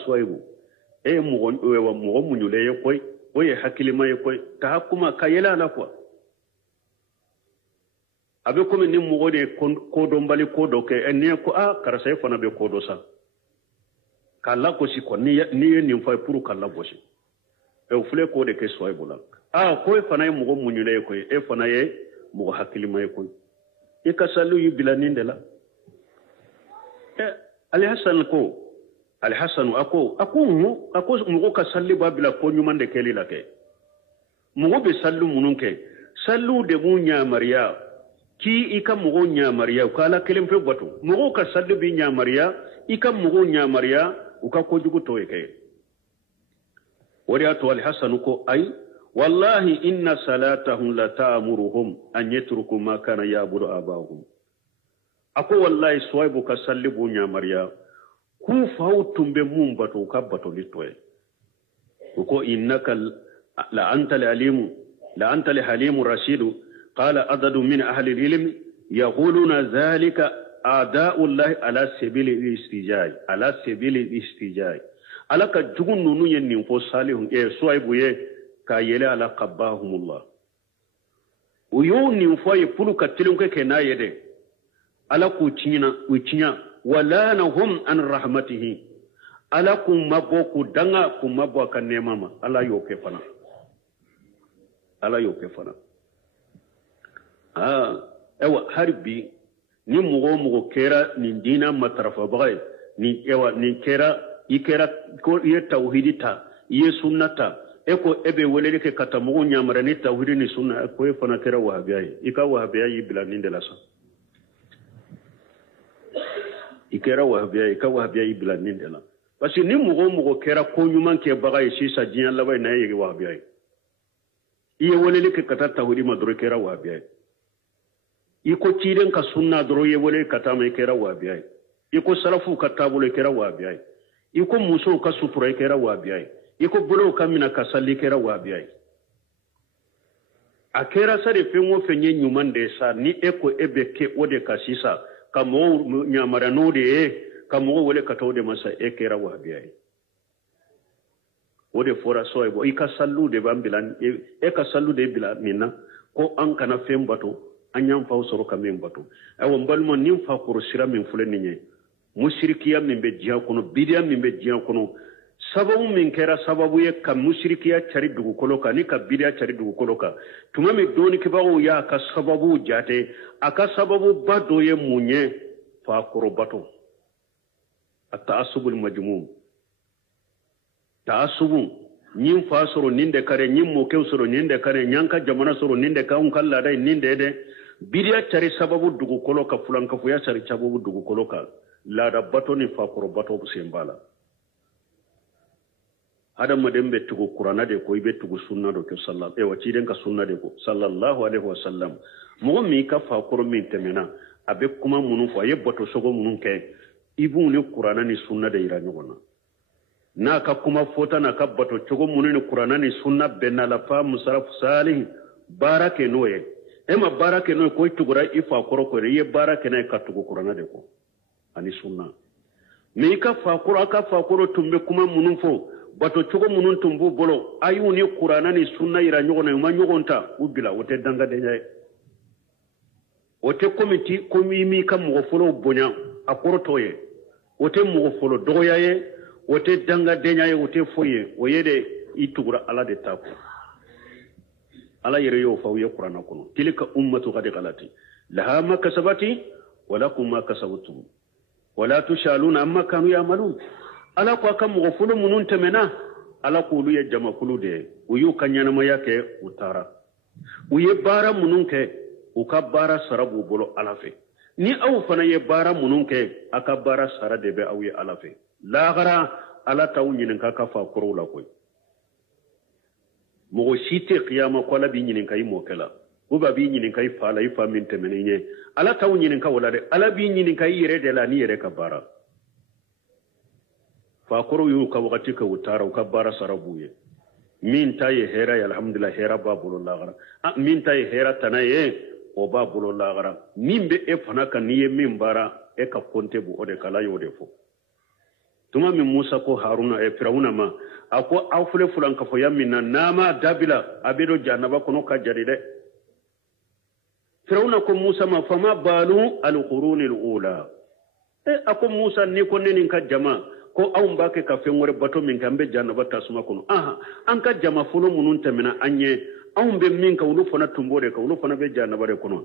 swaibu e mugon wa mugon munyule yekoy oye hakilima yekoy tahakuma kayela la kwa abe komi ni mogo de ko do mbali ko do ke enne ko karasa fana be ko do sa kala ko si ko ni ni fa pour kala bosi e fule ko de ke soy bula ko fana e mogo munyule ko e fana ye mogo hakilima ko e ka salu yi bilani ndela ali hasan ako mogo ka salli babila ko nyumande keli la ke mogo be sallu mununke sallu de munya maria ki ika mugo nya maria kala kelem fe batu mugo ka sallu bi nya maria ika mugo nya maria uka ko jugu to yake wari atu al hasan ko ay wallahi inna salatahum la ta'muruhum an yatruku ma kana ya'budu abahum ako wallahi swaibu ka sallu bu nya maria ku fautumbe mum batu ka batu litoy ko innaka la anta al halim rashid قال عدد من أهل العلم يقولون ذلك أعداء الله على سبيل الاستجاء على كجون نونو ينفو صالحون سوايبو كايلي على قباهم الله ويو ننفو يبلو كتلون كنا يدي ala ku cinya wala nahum an rahmatihi ala ku mabo ku danga ku mabo kan nemama ala yo ke fana ewa harbi ni mugo kera ni dina matarafa bagay ni kera ikera ko ye tauhidita ye sunnata eko ebe welele ke kata mugo nyamara ni tauhidi ni sunna ko e fana kera wahabiyai ika wahabiyai bila ninde lasa ikera wahabiyai ka wahabiyai bila ninde la parce ni mugo kera ko nyuman ke bagay sisa jiyan labay na ye wahabiyai iye welele ke kata tauhidi madro kera wahabiyai iko ciren ka sunna doro ye wele kata mai kera wahabiyai iko salafu ka tabule kera wahabiyai iko muso ka sutura kera wahabiyai iko bulo ka mina ka salli kera wahabiyai akera sare fenwo fenye nyuman de sa ni eko ebe ke ode ka sisa ka mo nyamara no de ka mo wele ka tawde masa e kera wahabiyai ode fora so ebo ika sallu de bambilan e ka sallu de bila minna ko an kana fembato anyam fa soro kamen bato awo balmo nim fa ko sira min fulani nye mushrikiya min be jiya kono bidiya min be jiya kono sababu min kera sababu ye ka mushrikiya cari dugu koloka ni ka bidiya cari dugu koloka tuma mi doni ke bawo ya ka sababu jate aka sababu bado ye munye fa ko bato at-ta'assubul majmum ta'assubu nyim fa soro ninde kare nyim mo kew soro ninde kare nyanka jamana soro ninde ka un kala dai ninde de bidiya cari sababu dugu koloka fulanka fu ya cari sababu dugu koloka la da bato ni fa ko bato sembala adam madem be tugu qur'ana de ko be tugu sunna do ke sallallahu e wati den ka sunna de ko sallallahu alaihi wasallam mo mi ka fa ko min temena abe kuma munun fo ye bato sogo munun ke ibu ni qur'ana ni sunna de ira nyogona na ka kuma fota na ka bato sogo munun ni qur'ana ni sunna benna la fa musaraf salih barake noye ema barake noye ko tugura ifa ko ye barake na ka tugu qur'ana de ko ani sunna me ka fa ko tumbe kuma munun fo bato cogo munun tumbu bolo ayu ni qur'ana ni sunna ira nyogona ma nyogonta ubila wote danga de nyay wote komiti komimi kam mo folo bonya akoro toye wote mo folo doyaye wote danga de nyay wote foye oyede itugura ala de tako ala yere yo fa wiye qur'ana kono tilka ummatu qad qalati laha ma kasabati wa lakum ma kasabtum wala tushaluna amma kanu ya'malun ala ko kam mo fulu munun temena ala ko lu ye jama kulu de uyu kanyana ma yake utara uye bara munun ke uka bara sarabu bolo ala fe ni aw fana ye bara munun ke aka bara sara de be aw ye ala fe la gara ala taw nyinin ka fa koro la koy mo shite qiyama ko la bi nyinin kay mo kala uba bi nyinin kay fala ifa min temene nye ala taw nyinin ka wala de ala bi nyinin kay yere de la ni yere ka bara fakoro yu ka wakati ka utara ka bara sarabuye min taye hera ya alhamdulillah hera babulo lagara min taye hera tanaye o babulo lagara min be e fana kan niye min bara e ka konte bu ode kala yode fo tuma min Musa ko Haruna e Firauna ma ako awfule fulan ka fo yamina nama dabila abedo janaba kono ka jaride Firauna ko Musa ma fama balu al-qurun al-ula ako Musa ni ko nenin ka jama ko awun bake ka fengore bato min kambe janaba tasuma kono an ka jama fulo munun temena anye awun be min ka wulu fana tumbore ka wulu fana be janaba de kono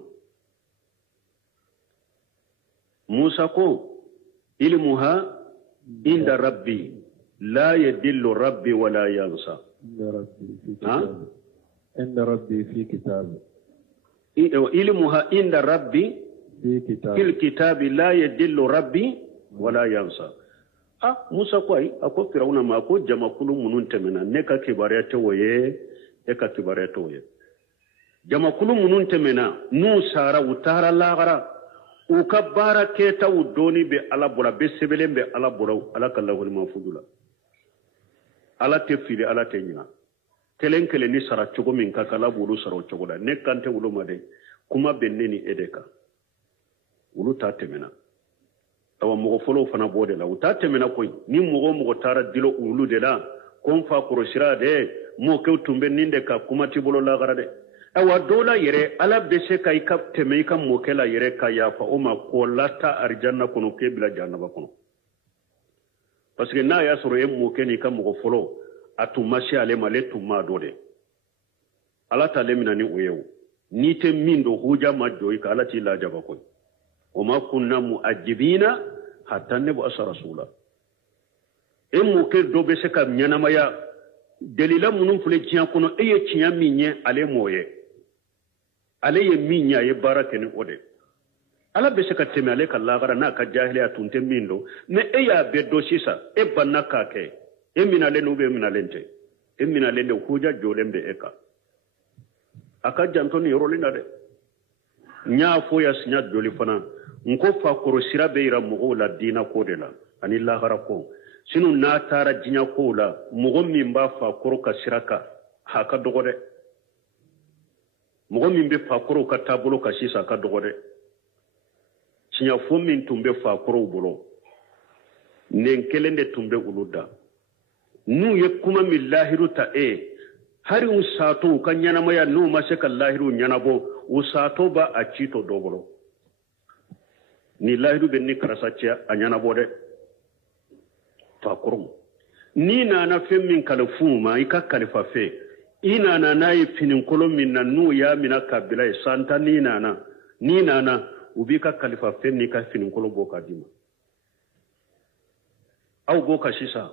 Musa ko ilmuha inda rabbi la yadillu rabbi wala yansa inda rabbi fi kitab ilmuha inda rabbi fi kitab la yadillu rabbi wala yansa Musa ko ay ako Firauna ma ko jama kulu munun temena ne ka kibare to woye e ka kibare to woye jama kulu munun temena nu sara utara lagara u ka bara keta udoni be ala bora be sebelen be ala bora ala kallahu mafudula ala te fili ala te nyina kelen kelen ni sara cogo min ka kala bulu sara cogo da ne kante wulu made kuma benne ni edeka wulu ta temena awa mogo folo fana bode la uta temena koy ni mogo tara dilo ulu de la kon fa korosira de mo ke tumbe ninde ka kuma ti bolo la gara de awa dola yere ala bese kai ka teme ka mokela yere ka ya fa o ma ko lata arjanna kono ke bila jannaba kono parce que na ya soro e mokeni ka mo folo atuma shi ale male tuma dode ala ta le minani oyew ni te mindo huja ma joyi ka ala ti la jaba ko o ma kunna muajibina hatta nabu asar rasula e moke do bese ka nyana maya delila munun fule tiyan kono e ye tiyan minye ale moye ale ye minya ye barake ni ode ala be se ka teme ale ka lagara na ka jahiliya tunte mindo me e ya be do sisa e banna ka ke e minale no be minalente e minale de huja jolembe eka aka jantoni yorolina de nya fo ya sinya joli fana nko fa koro sira be ira mugo la dina ko de la ani lagara ko sinu na tara jinya ko la mugo min ba fa koro ka siraka haka dogode mugo min be fa koro ka tabulo ka sisa ka dogode sinya fo min tumbe fa koro bolo nen kelende tumbe uluda nu ye kuma min lahiru ta hari un sato kan nyana maya nu masaka lahiru nyana bo u sato ba a cito dobolo ni lahiru be ni karasacia a nyana bo de fa koro ni na na fem min kala fuma ika kalifa fe ina na na yi finin kolo min na nu ya mina kabila santa ni na ubika kalifa fe ni ka finin kolo boka dima au boka sisa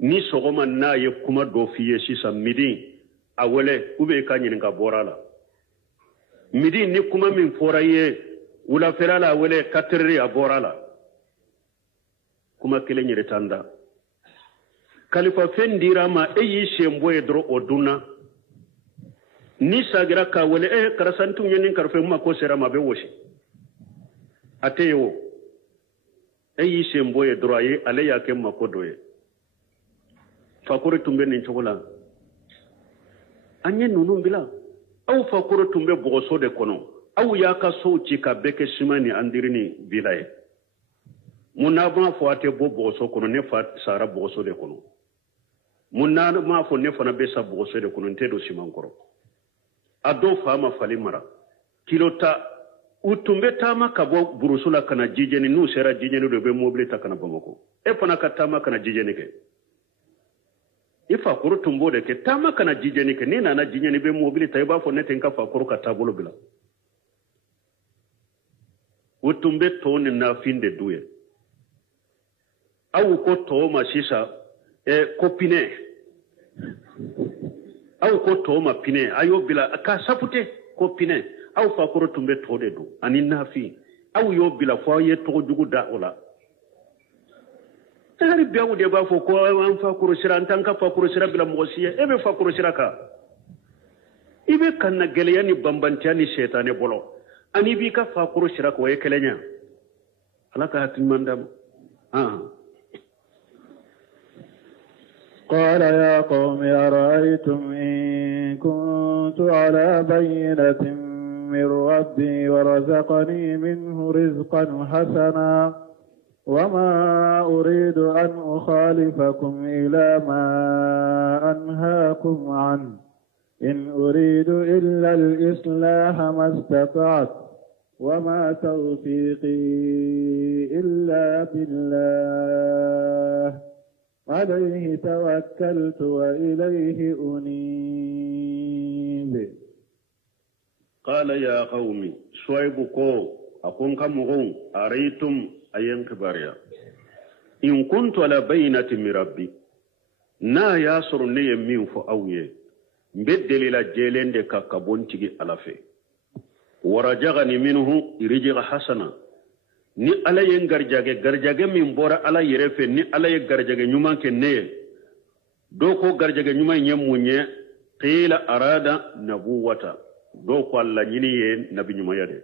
ni sogoma na ye kuma do fiye sisa midi awele ube ka nyin ka borala midi ni kuma min fora ye wula ferala awele katrri a borala kuma kile nyire tanda kalifa fendira ma eyi shembo e dro oduna ni sagira ka wele karasantu nyenin karfe ma ko sera ma be woshi ateyo eyi shembo e dro aye ale yake makodoye fakoro tumbe nin chogola anye nunu bila au fakoro tumbe bogoso de kono au yaka so chika beke simani andirini bilaye munaba fo ate bo bogoso kono ne fa sara bogoso de kono munaba fo ne fana be sa bogoso de kono ntedo simankoro ado fama fali mara kilota utumbe tama kabo burusula kana jijeni nu sera jijeni do be mobile takana bamako e fana katama kana jijeni ke ifa kuru tumbo de ke tama kana jijeni ke ni na jijeni be mobile tay ba fo neten ka fa kuru katabulo bila utumbe to ni na finde duye au ko to ma sisa kopine au ko to ma pine ayo bila ka sapute kopine au fa kuru tumbe to de do ani nafi au yo bila fo ye to jugu da ola tari biawu de ba fo ko an fa kuru sira an tan ka fa kuru sira bila mosiye e be fa kuru sira ka ibe kanna geleya ni bambantiani shaytane bolo ani bi ka fa kuru sira ko e kelenya alaka hatimandam قال يا قوم أرأيتم إن كنت على بينة من ربي ورزقني منه رزقا حسنا وما أريد أن أخالفكم إلى ما أنهاكم عنه إن أريد إلا الإصلاح ما استطعت وما توفيقي إلا بالله عليه توكلت وإليه أنيب قال يا قوم شعيبكم أكون كمغون أريتم أين كباريا إن كنت على بينة من ربي نا ياسر ني مين فو أويه بدل لا جيلين دي كاكابون تيجي ألافي ورجغني منه رجغ حسنا ni ala ye garjage min bora ala yerefe ni ala ye garjage nyuma ke ne do ko garjage nyuma nyemunye qila arada nabuwata do ko alla nyini ye nabi nyuma yade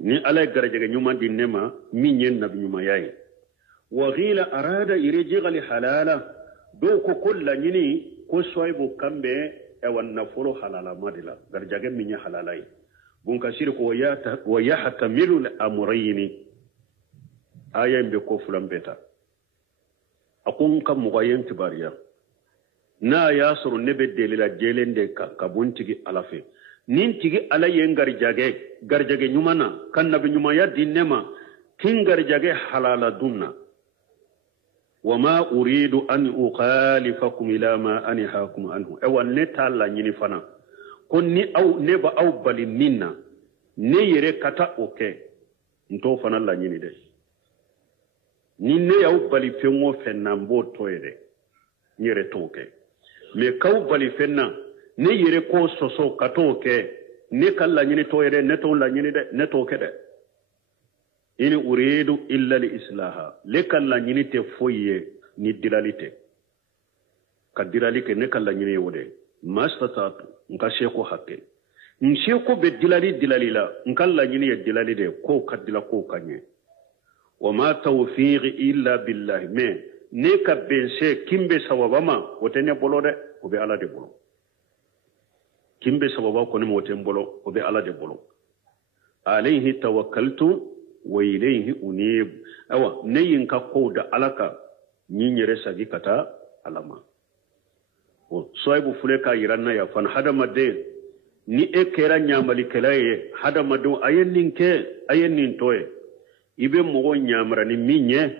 ni ala ye garjage nyuma dinema min ye nabi nyuma yayi wa qila arada irjiga li halala do ko kolla nyini ko soybo kambe e wanna folo halala madila garjage min ya halalai bunka shirku wa yahtamilu al-amrayni ayan be ko fulan beta akun kam mugayen tibariya na yasuru ne be delila jelende ka bontigi alafe nin tigi ala yen garjage nyumana kan nabi nyuma ya dinnema kin garjage halala dunna wama uridu an ukhalifakum ila ma anhaakum anhu ewa ne talla nyini fana kon ni aw ne ba aw bali minna ne yere kata oke nto fana la nyini de ni ne yaw bali fenwo fenna mbo toyede nyere toke me kaw bali fenna ne yere ko soso katoke ne kala nyini toyede ne to la nyini de ne toke de ini uridu illa li islaha le kala nyini te foye ni dilalite ka dilalike ne kala nyini wode mastatatu nka sheko hakke nsheko be dilalila nkalla nyini ye dilalide ko kadila ko kanye wama tawfiqi illa billahi me ne ka bense kimbe sawabama wotene bolo de ko be ala de bolo kimbe sababa ko ne moten bolo ko be ala de bolo alayhi tawakkaltu wa ilayhi unib awa neyin ka ko da alaka nyinyere sagi kata alama o soybu fuleka yiranna ya fan hadama de ni e kera nyamali kelaye hadama do ayennin toye ibe mogo nyamara ni minye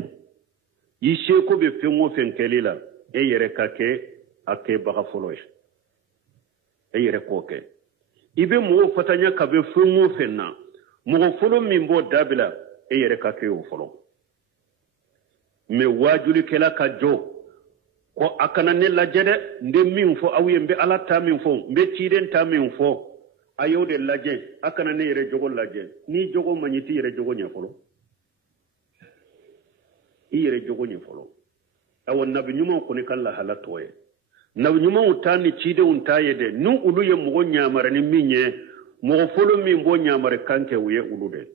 yishe ko be fengo fenkelila e yere kake ake baga foloye e yere koke ibe mogo fatanya ka be fengo fenna mogo folo mimbo dabila e yere kake o folo me wajuli kela ka jo ko akana ne lajede nde min fo awiye mbe ala ta min fo mbe tiden ta min fo ayode laje akana ne yere jogo laje ni jogo manyiti yere jogo nya folo iyere jogo nya folo awon nabi nyuma ko ne kala halatoye nabi nyuma utani tide untayede nu uluye mugo nyamara ni minye mugo folo min bo nyamare kanke uye ulude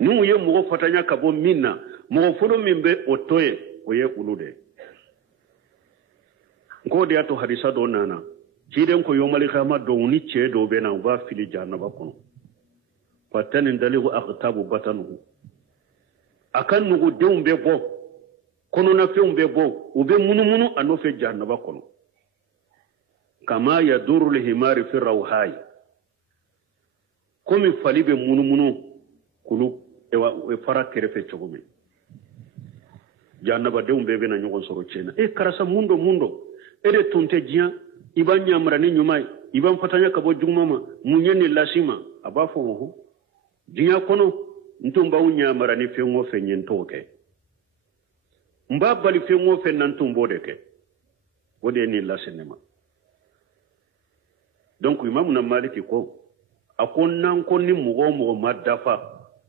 nu uye mugo fatanya kabo minna mugo folo min be otoye uye ulude ngode ato hadisa do nana ciden ko yomali khama do ni ce do be na ba fili jannaba kono fatanin daligu aqtabu batanuhu akan nugo deumbe bo kono na feumbe bo ube munumunu anofe jannaba kono kama yaduru lihimari fi rawhai komi falibe munumunu kulu e fara kerefe chogome jannaba deumbe be na nyogon soro cena e karasa mundo ede tunte jiya iban nyamra ni nyumai iban fatanya kabo jumama munyeni lasima abafo ho jiya kono ntumba unyamra ni fengo fenyen toke mbabali fengo fennan tumbode ke wode ni lasinema donc imamu na maliki ko akon ko ni mugo madafa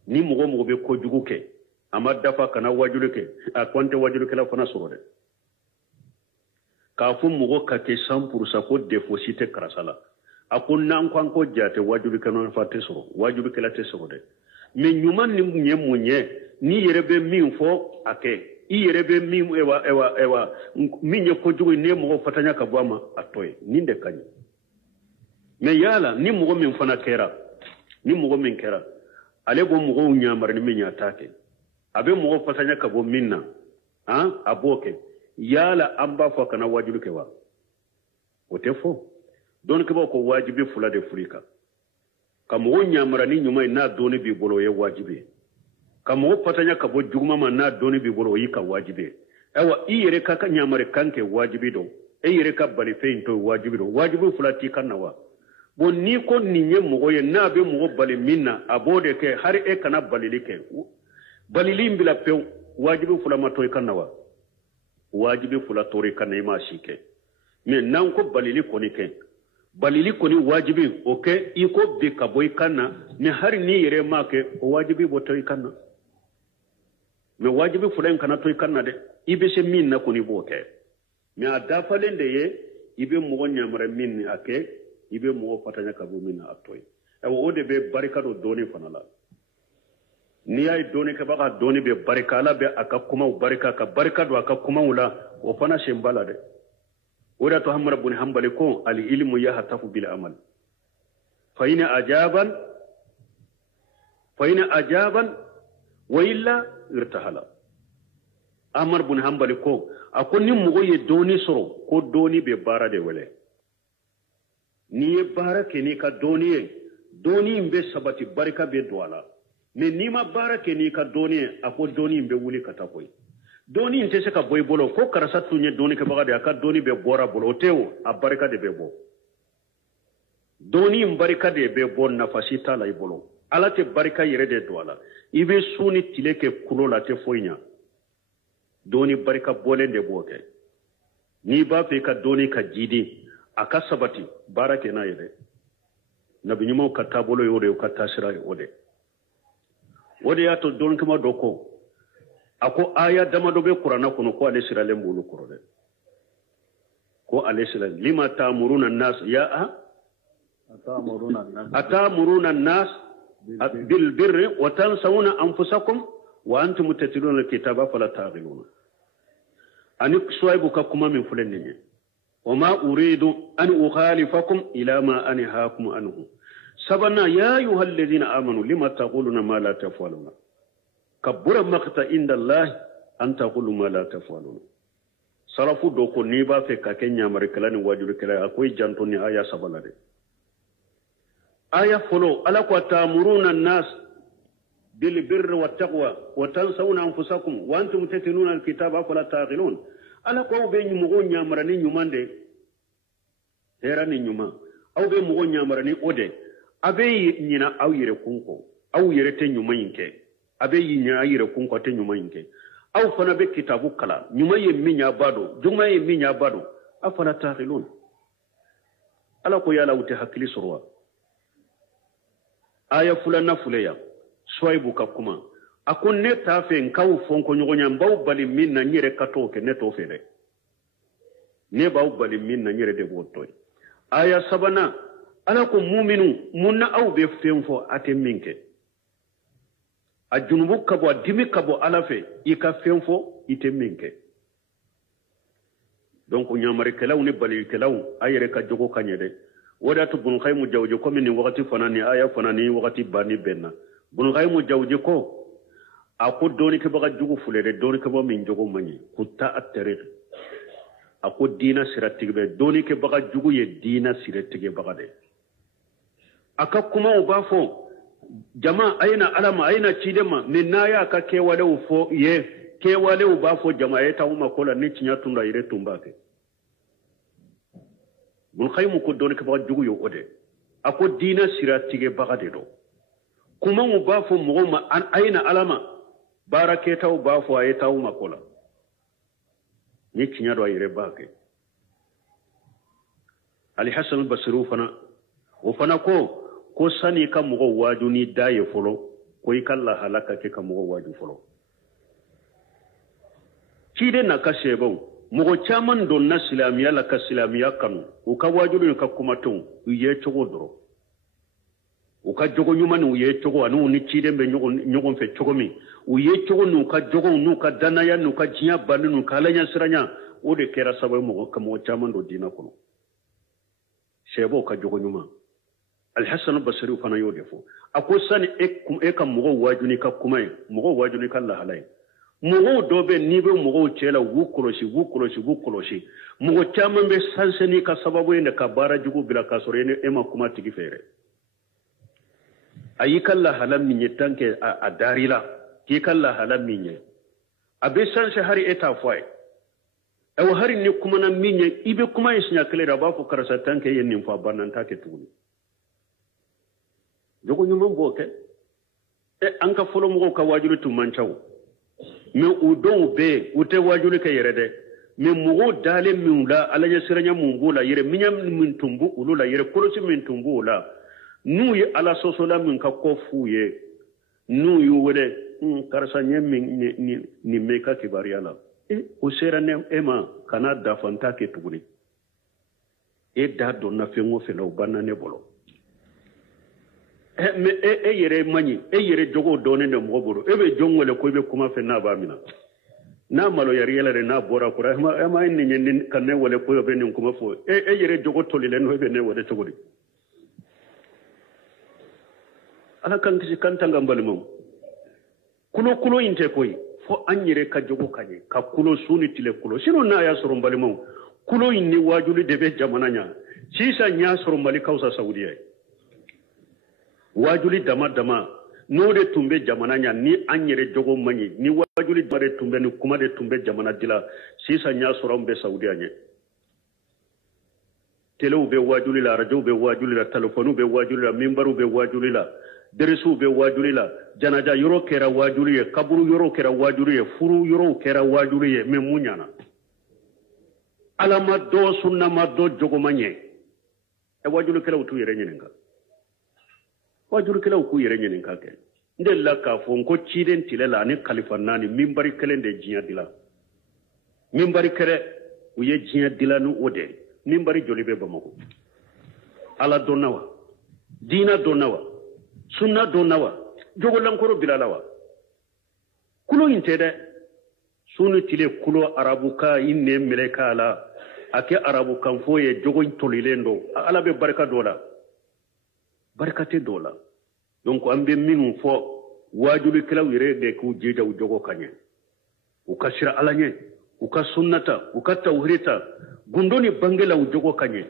ni mugo be ko juguke amadafa kana wajuluke akonte wajuluke la fana sorode kafin mugo kake 100% ko defosite karasala akun nan kwan ko jate wajubi kanon fatte soro wajubi kala te soro de me nyuman ni munye ni yerebe min fo ake i yerebe min ewa minye ko jugo ne mugo fatanya ka bwama atoy ninde kanyi me yala ni mugo min fana kera ni mugo min kera ale bo mugo nyamar ni minya take abe mugo fatanya ka bo minna aboke yala amba fa kana wajibi kewa otefo don ke ko wajibi fula de fulika kam wonya marani nyuma na doni bi bolo ye wajibi kam wo patanya ka bo juguma ma na doni bi bolo yi ka wajibi ewa iyere ka nyamare kanke wajibi do e yere ka bali feinto wajibi do wajibi fula ti kanawa bon ni ko ninye mugo ye na be mugo bali minna abode ke har e kana balilike balili mbila pe wajibi fula matoy kanawa wajibi fula tori kana ima shike me nan ko balili koni ke balili koni wajibi oke iko be kaboy kana ne har ni yere make wajibi botoy kana me wajibi fula kana toy kana de ibe se min na koni boke me adafalende ye ibe mo nyamara min ake ibe mo fatanya kabu min atoy e wode be barikado doni fanala ni ay doni ka baka doni be barikala be aka kuma barika ka barika do aka kuma wala o fana shembala de wada to hamra bun hanbali ko al ilmu yahtafu bil amal fa ina ajaban wa illa irtahala Ahmad bin Hanbali ko ako ni mogo ye doni soro ko doni be bara de wele ni ye bara ke ni ka doni ye doni be sabati barika be douala mais ni ma bara ke ni ka doni ye ako doni be wuli kata koy doni inte se ka boy bolo ko karasa tunye doni ke baga de aka doni be bora bolo tewo a barika de be bo doni barika de be bo nafasi ta lay bolo ala te barika yere de douala ibe suni tileke kulo la te foynya doni barika bolen de boke ni ba fe ka doni ka jidi aka sabati barake na yede nabi nyumo ka tabolo yore ka tasira ode ya to don kuma doko ako aya dama do be qur'ana kuno ko ale sira lembulu kurode ko ale sira lima ta'muruna an-nas ya atamuruna an-nas bil birri wa tansawna anfusakum wa antum tatluna al-kitaba fala taqiluna anik suwaibu ka kuma min fulan ne wama uridu an ukhalifakum ila ma anhaakum anhu sabana ya ayyuhal ladina amanu lima taquluna ma la taf'aluna kabura maqta inda allah an taqulu ma la taf'aluna salafu do ko ni ba fe ka kenya marikala ni wajuru kala akoy janto ni aya sabala de aya folo ala ko ta'muruna an-nas بالبر والتقوى وتنسون أنفسكم وأنتم تتلون الكتاب فلا تعقلون ألا قو بين مغون يامرني نيماندي هيراني نيما أو بين مغون يامرني أودي أبي نينا أو يركونكو أو يرتين يومينك أبي نينا يركونكو تين يومينك أو فنا بكتابو كلا نيما يمين يابادو جمع يمين يابادو أفلا تعقلون ألا قو يالا وتحكلي سروا آية فلان فليا Swaibu ka kuma akon ne ta fe nkaw fonko nyogonya mbaw bali min na nyere katoke ne to fere ne baw bali min na nyere de botoy aya sabana ala ko mu'minu munna aw be femfo ate minke ajunubu kabo dimi kabo ala fe ika femfo ite minke donc nyamare kelaw ne bali kelaw ayere ka jogo kanyede wadatu bun khaymu jawje ko min wakati fanani aya fanani wakati bani benna bun khaymu jawje ko ako doni ke baga jugu fulere doni ke bo min jogo mani kutta at-tariq ako dina siratige be doni ke baga jugu ye dina siratige baga de aka kuma ubafo jama aina alama aina chidema minaya ka kewale ufo ye kewale ubafo jama yeta uma kola ni chinya tunda ire tumbake bun khaymu ko doni ke baga jugu yo ode ako dina siratige baga de do kuma ubafo mugoma an aina alama baraketa ubafo ayeta uma kola ni chinya do ire bake ali hasan al-basri fana ko sani ka mugo waju ni daye folo ko ikalla halaka ke ka mugo waju folo kide na kasebo mugo chaman don na islamiya la ka islamiya kanu o ka waju ni ka kuma ton uye chogo doro o ka jogo nyuma ni uye chogo anu ni kide be nyogon fe chogo mi uye chogo nu ka jogo nu ka danaya nu ka jinya banu nu ka lanya siranya o de kera sabo mugo ka mugo chaman do dina kono sebo ka jogo nyuma الحسن البصري فانا يودفو اكو سن اكم مغو واجوني ككماي مغو واجوني كالله علي مغو دوبه نيبه مغو تشيلا وكولوشي مغو تشامن به سانسني كسببو ان كبارا جوجو بلا كاسورين اما كما تيغي فيره اي كالله حلم ني تانكي اداريلا كي كالله حلم ني ابي سانس هاري اتا فاي او هاري ني كومنا ميني ايبه كوما يسنيا كليرا بافو كرسا تانكي ينين فا بانانتا كتوني jogo nyum mboke anka folo mo ka wajulu tu manchaw me udon be ute wajulu ka yerede me mugo dale miula alanya siranya mungula yere minyam min tumbu ulula yere korosi min tumbu ula nu ye ala sosola min ka kofuye nu yu wede karsa nyem ni meka kibariala o sera ne ema kana da fanta ke tuguni da do na fengo felo banna ne bolo me yere mani yere jogo doni ne mogoboro ebe jongole ko be kuma fe na ba mina na malo yari yele na bora ko ma inni nyen kan ne wole ko be nin kuma fo yere jogo tolile no be ne wode togori ala kan kisi kan tanga mbal mum kulo inte koy fo anyere ka jogo kanye ka kulo suni tile kulo sino na ya soro mbalimo kulo inni wajuli debe jamana nya sisa nya soro mbali kausa saudiya wajuli dama no de tumbe jamana nya ni anyere jogo manyi ni wajuli bare tumbe ni kuma de tumbe jamana dila sisa nya soro mbe saudiya nya tele be wajuli la radio be wajuli la telefonu be wajuli la mimbaru be wajuli la deresu be wajuli la janaja yoro kera wajuli ye kaburu yoro kera wajuli ye furu yoro kera wajuli ye memunyana alama do sunna ma do jogo manye e wajuli kala utu yere nyenga wajuli kala ku yere nyenga ke ndella ka fo ko ciden tilela ni khalifa nani mimbari kala de jinya dila mimbari kala uye jinya dila nu ode mimbari jolibe bamako ala donawa dina donawa sunna donawa jogo lankoro bilalawa kulo intede sunu tile kulo arabuka inne meleka ala ake arabu kan foye jogo tolilendo ala be barka dola barkate dola donc ambe min fo wajuli kala wire de ku jeja jogo kanye ukashira alanye uka sunnata uka tawhirita gundoni bangela jogo kanye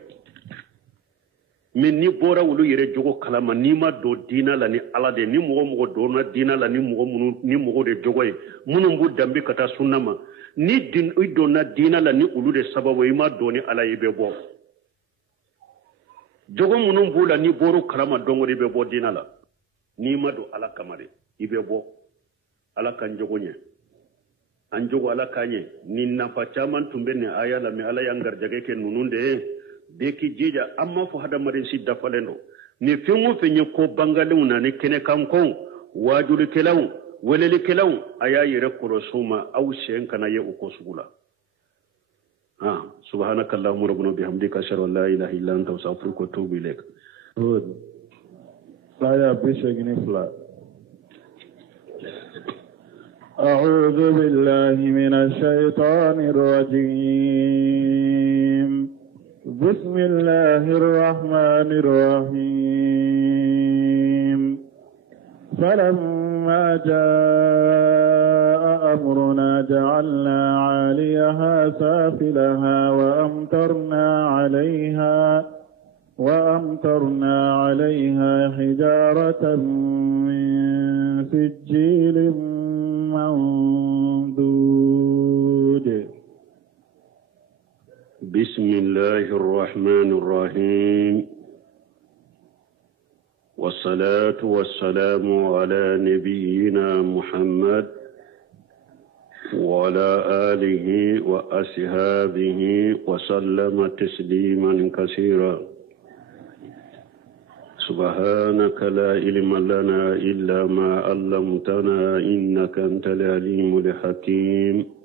min ni bora wulu yere jogo kalama ni ma do dina la ni ala de ni mogo do na dina la ni mogo de jogo e munum bu dambe kata sunnama ni din do na dina la ni ulu de sababu ima do ni ala yibe bo jogo munum bu la ni boru kalama dongo de be bo dina la ni ma do ala kamare ibe bo ala kan jogo nye an jogo ala kanye ni nafa chaman tumbe ne aya la mi ala yangar jage ke nununde beki jija amma fo hada marin si dafalendo ni fengo fenye ko bangaleu na ne kene kankon wajuri kelaw weleli kelaw aya yere korosuma aw shen kana ye uko sugula subhanaka allahumma rabbuna bihamdika ashhadu an la ilaha illa anta astaghfiruka wa atubu ilaik saya bishagini fla أعوذ بالله من الشيطان الرجيم بسم الله الرحمن الرحيم فلما جاء أمرنا جعلنا عاليها سافلها وأمطرنا عليها حجارة من سجيل منضود بسم الله الرحمن الرحيم والصلاة والسلام على نبينا محمد وعلى آله وأصحابه وسلم تسليما كثيرا سبحانك لا علم لنا إلا ما علمتنا إنك أنت العليم الحكيم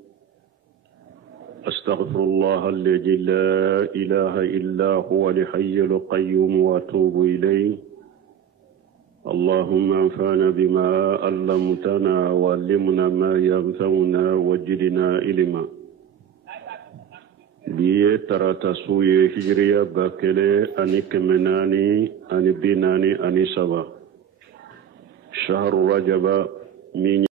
أستغفر الله الذي لا إله إلا هو الحي القيوم وأتوب إليه اللهم انفعنا بما علمتنا وعلمنا ما ينفعنا وزدنا علما biye tarata suye hijriya bakele ani kemenani ani binani ani saba shahru rajaba min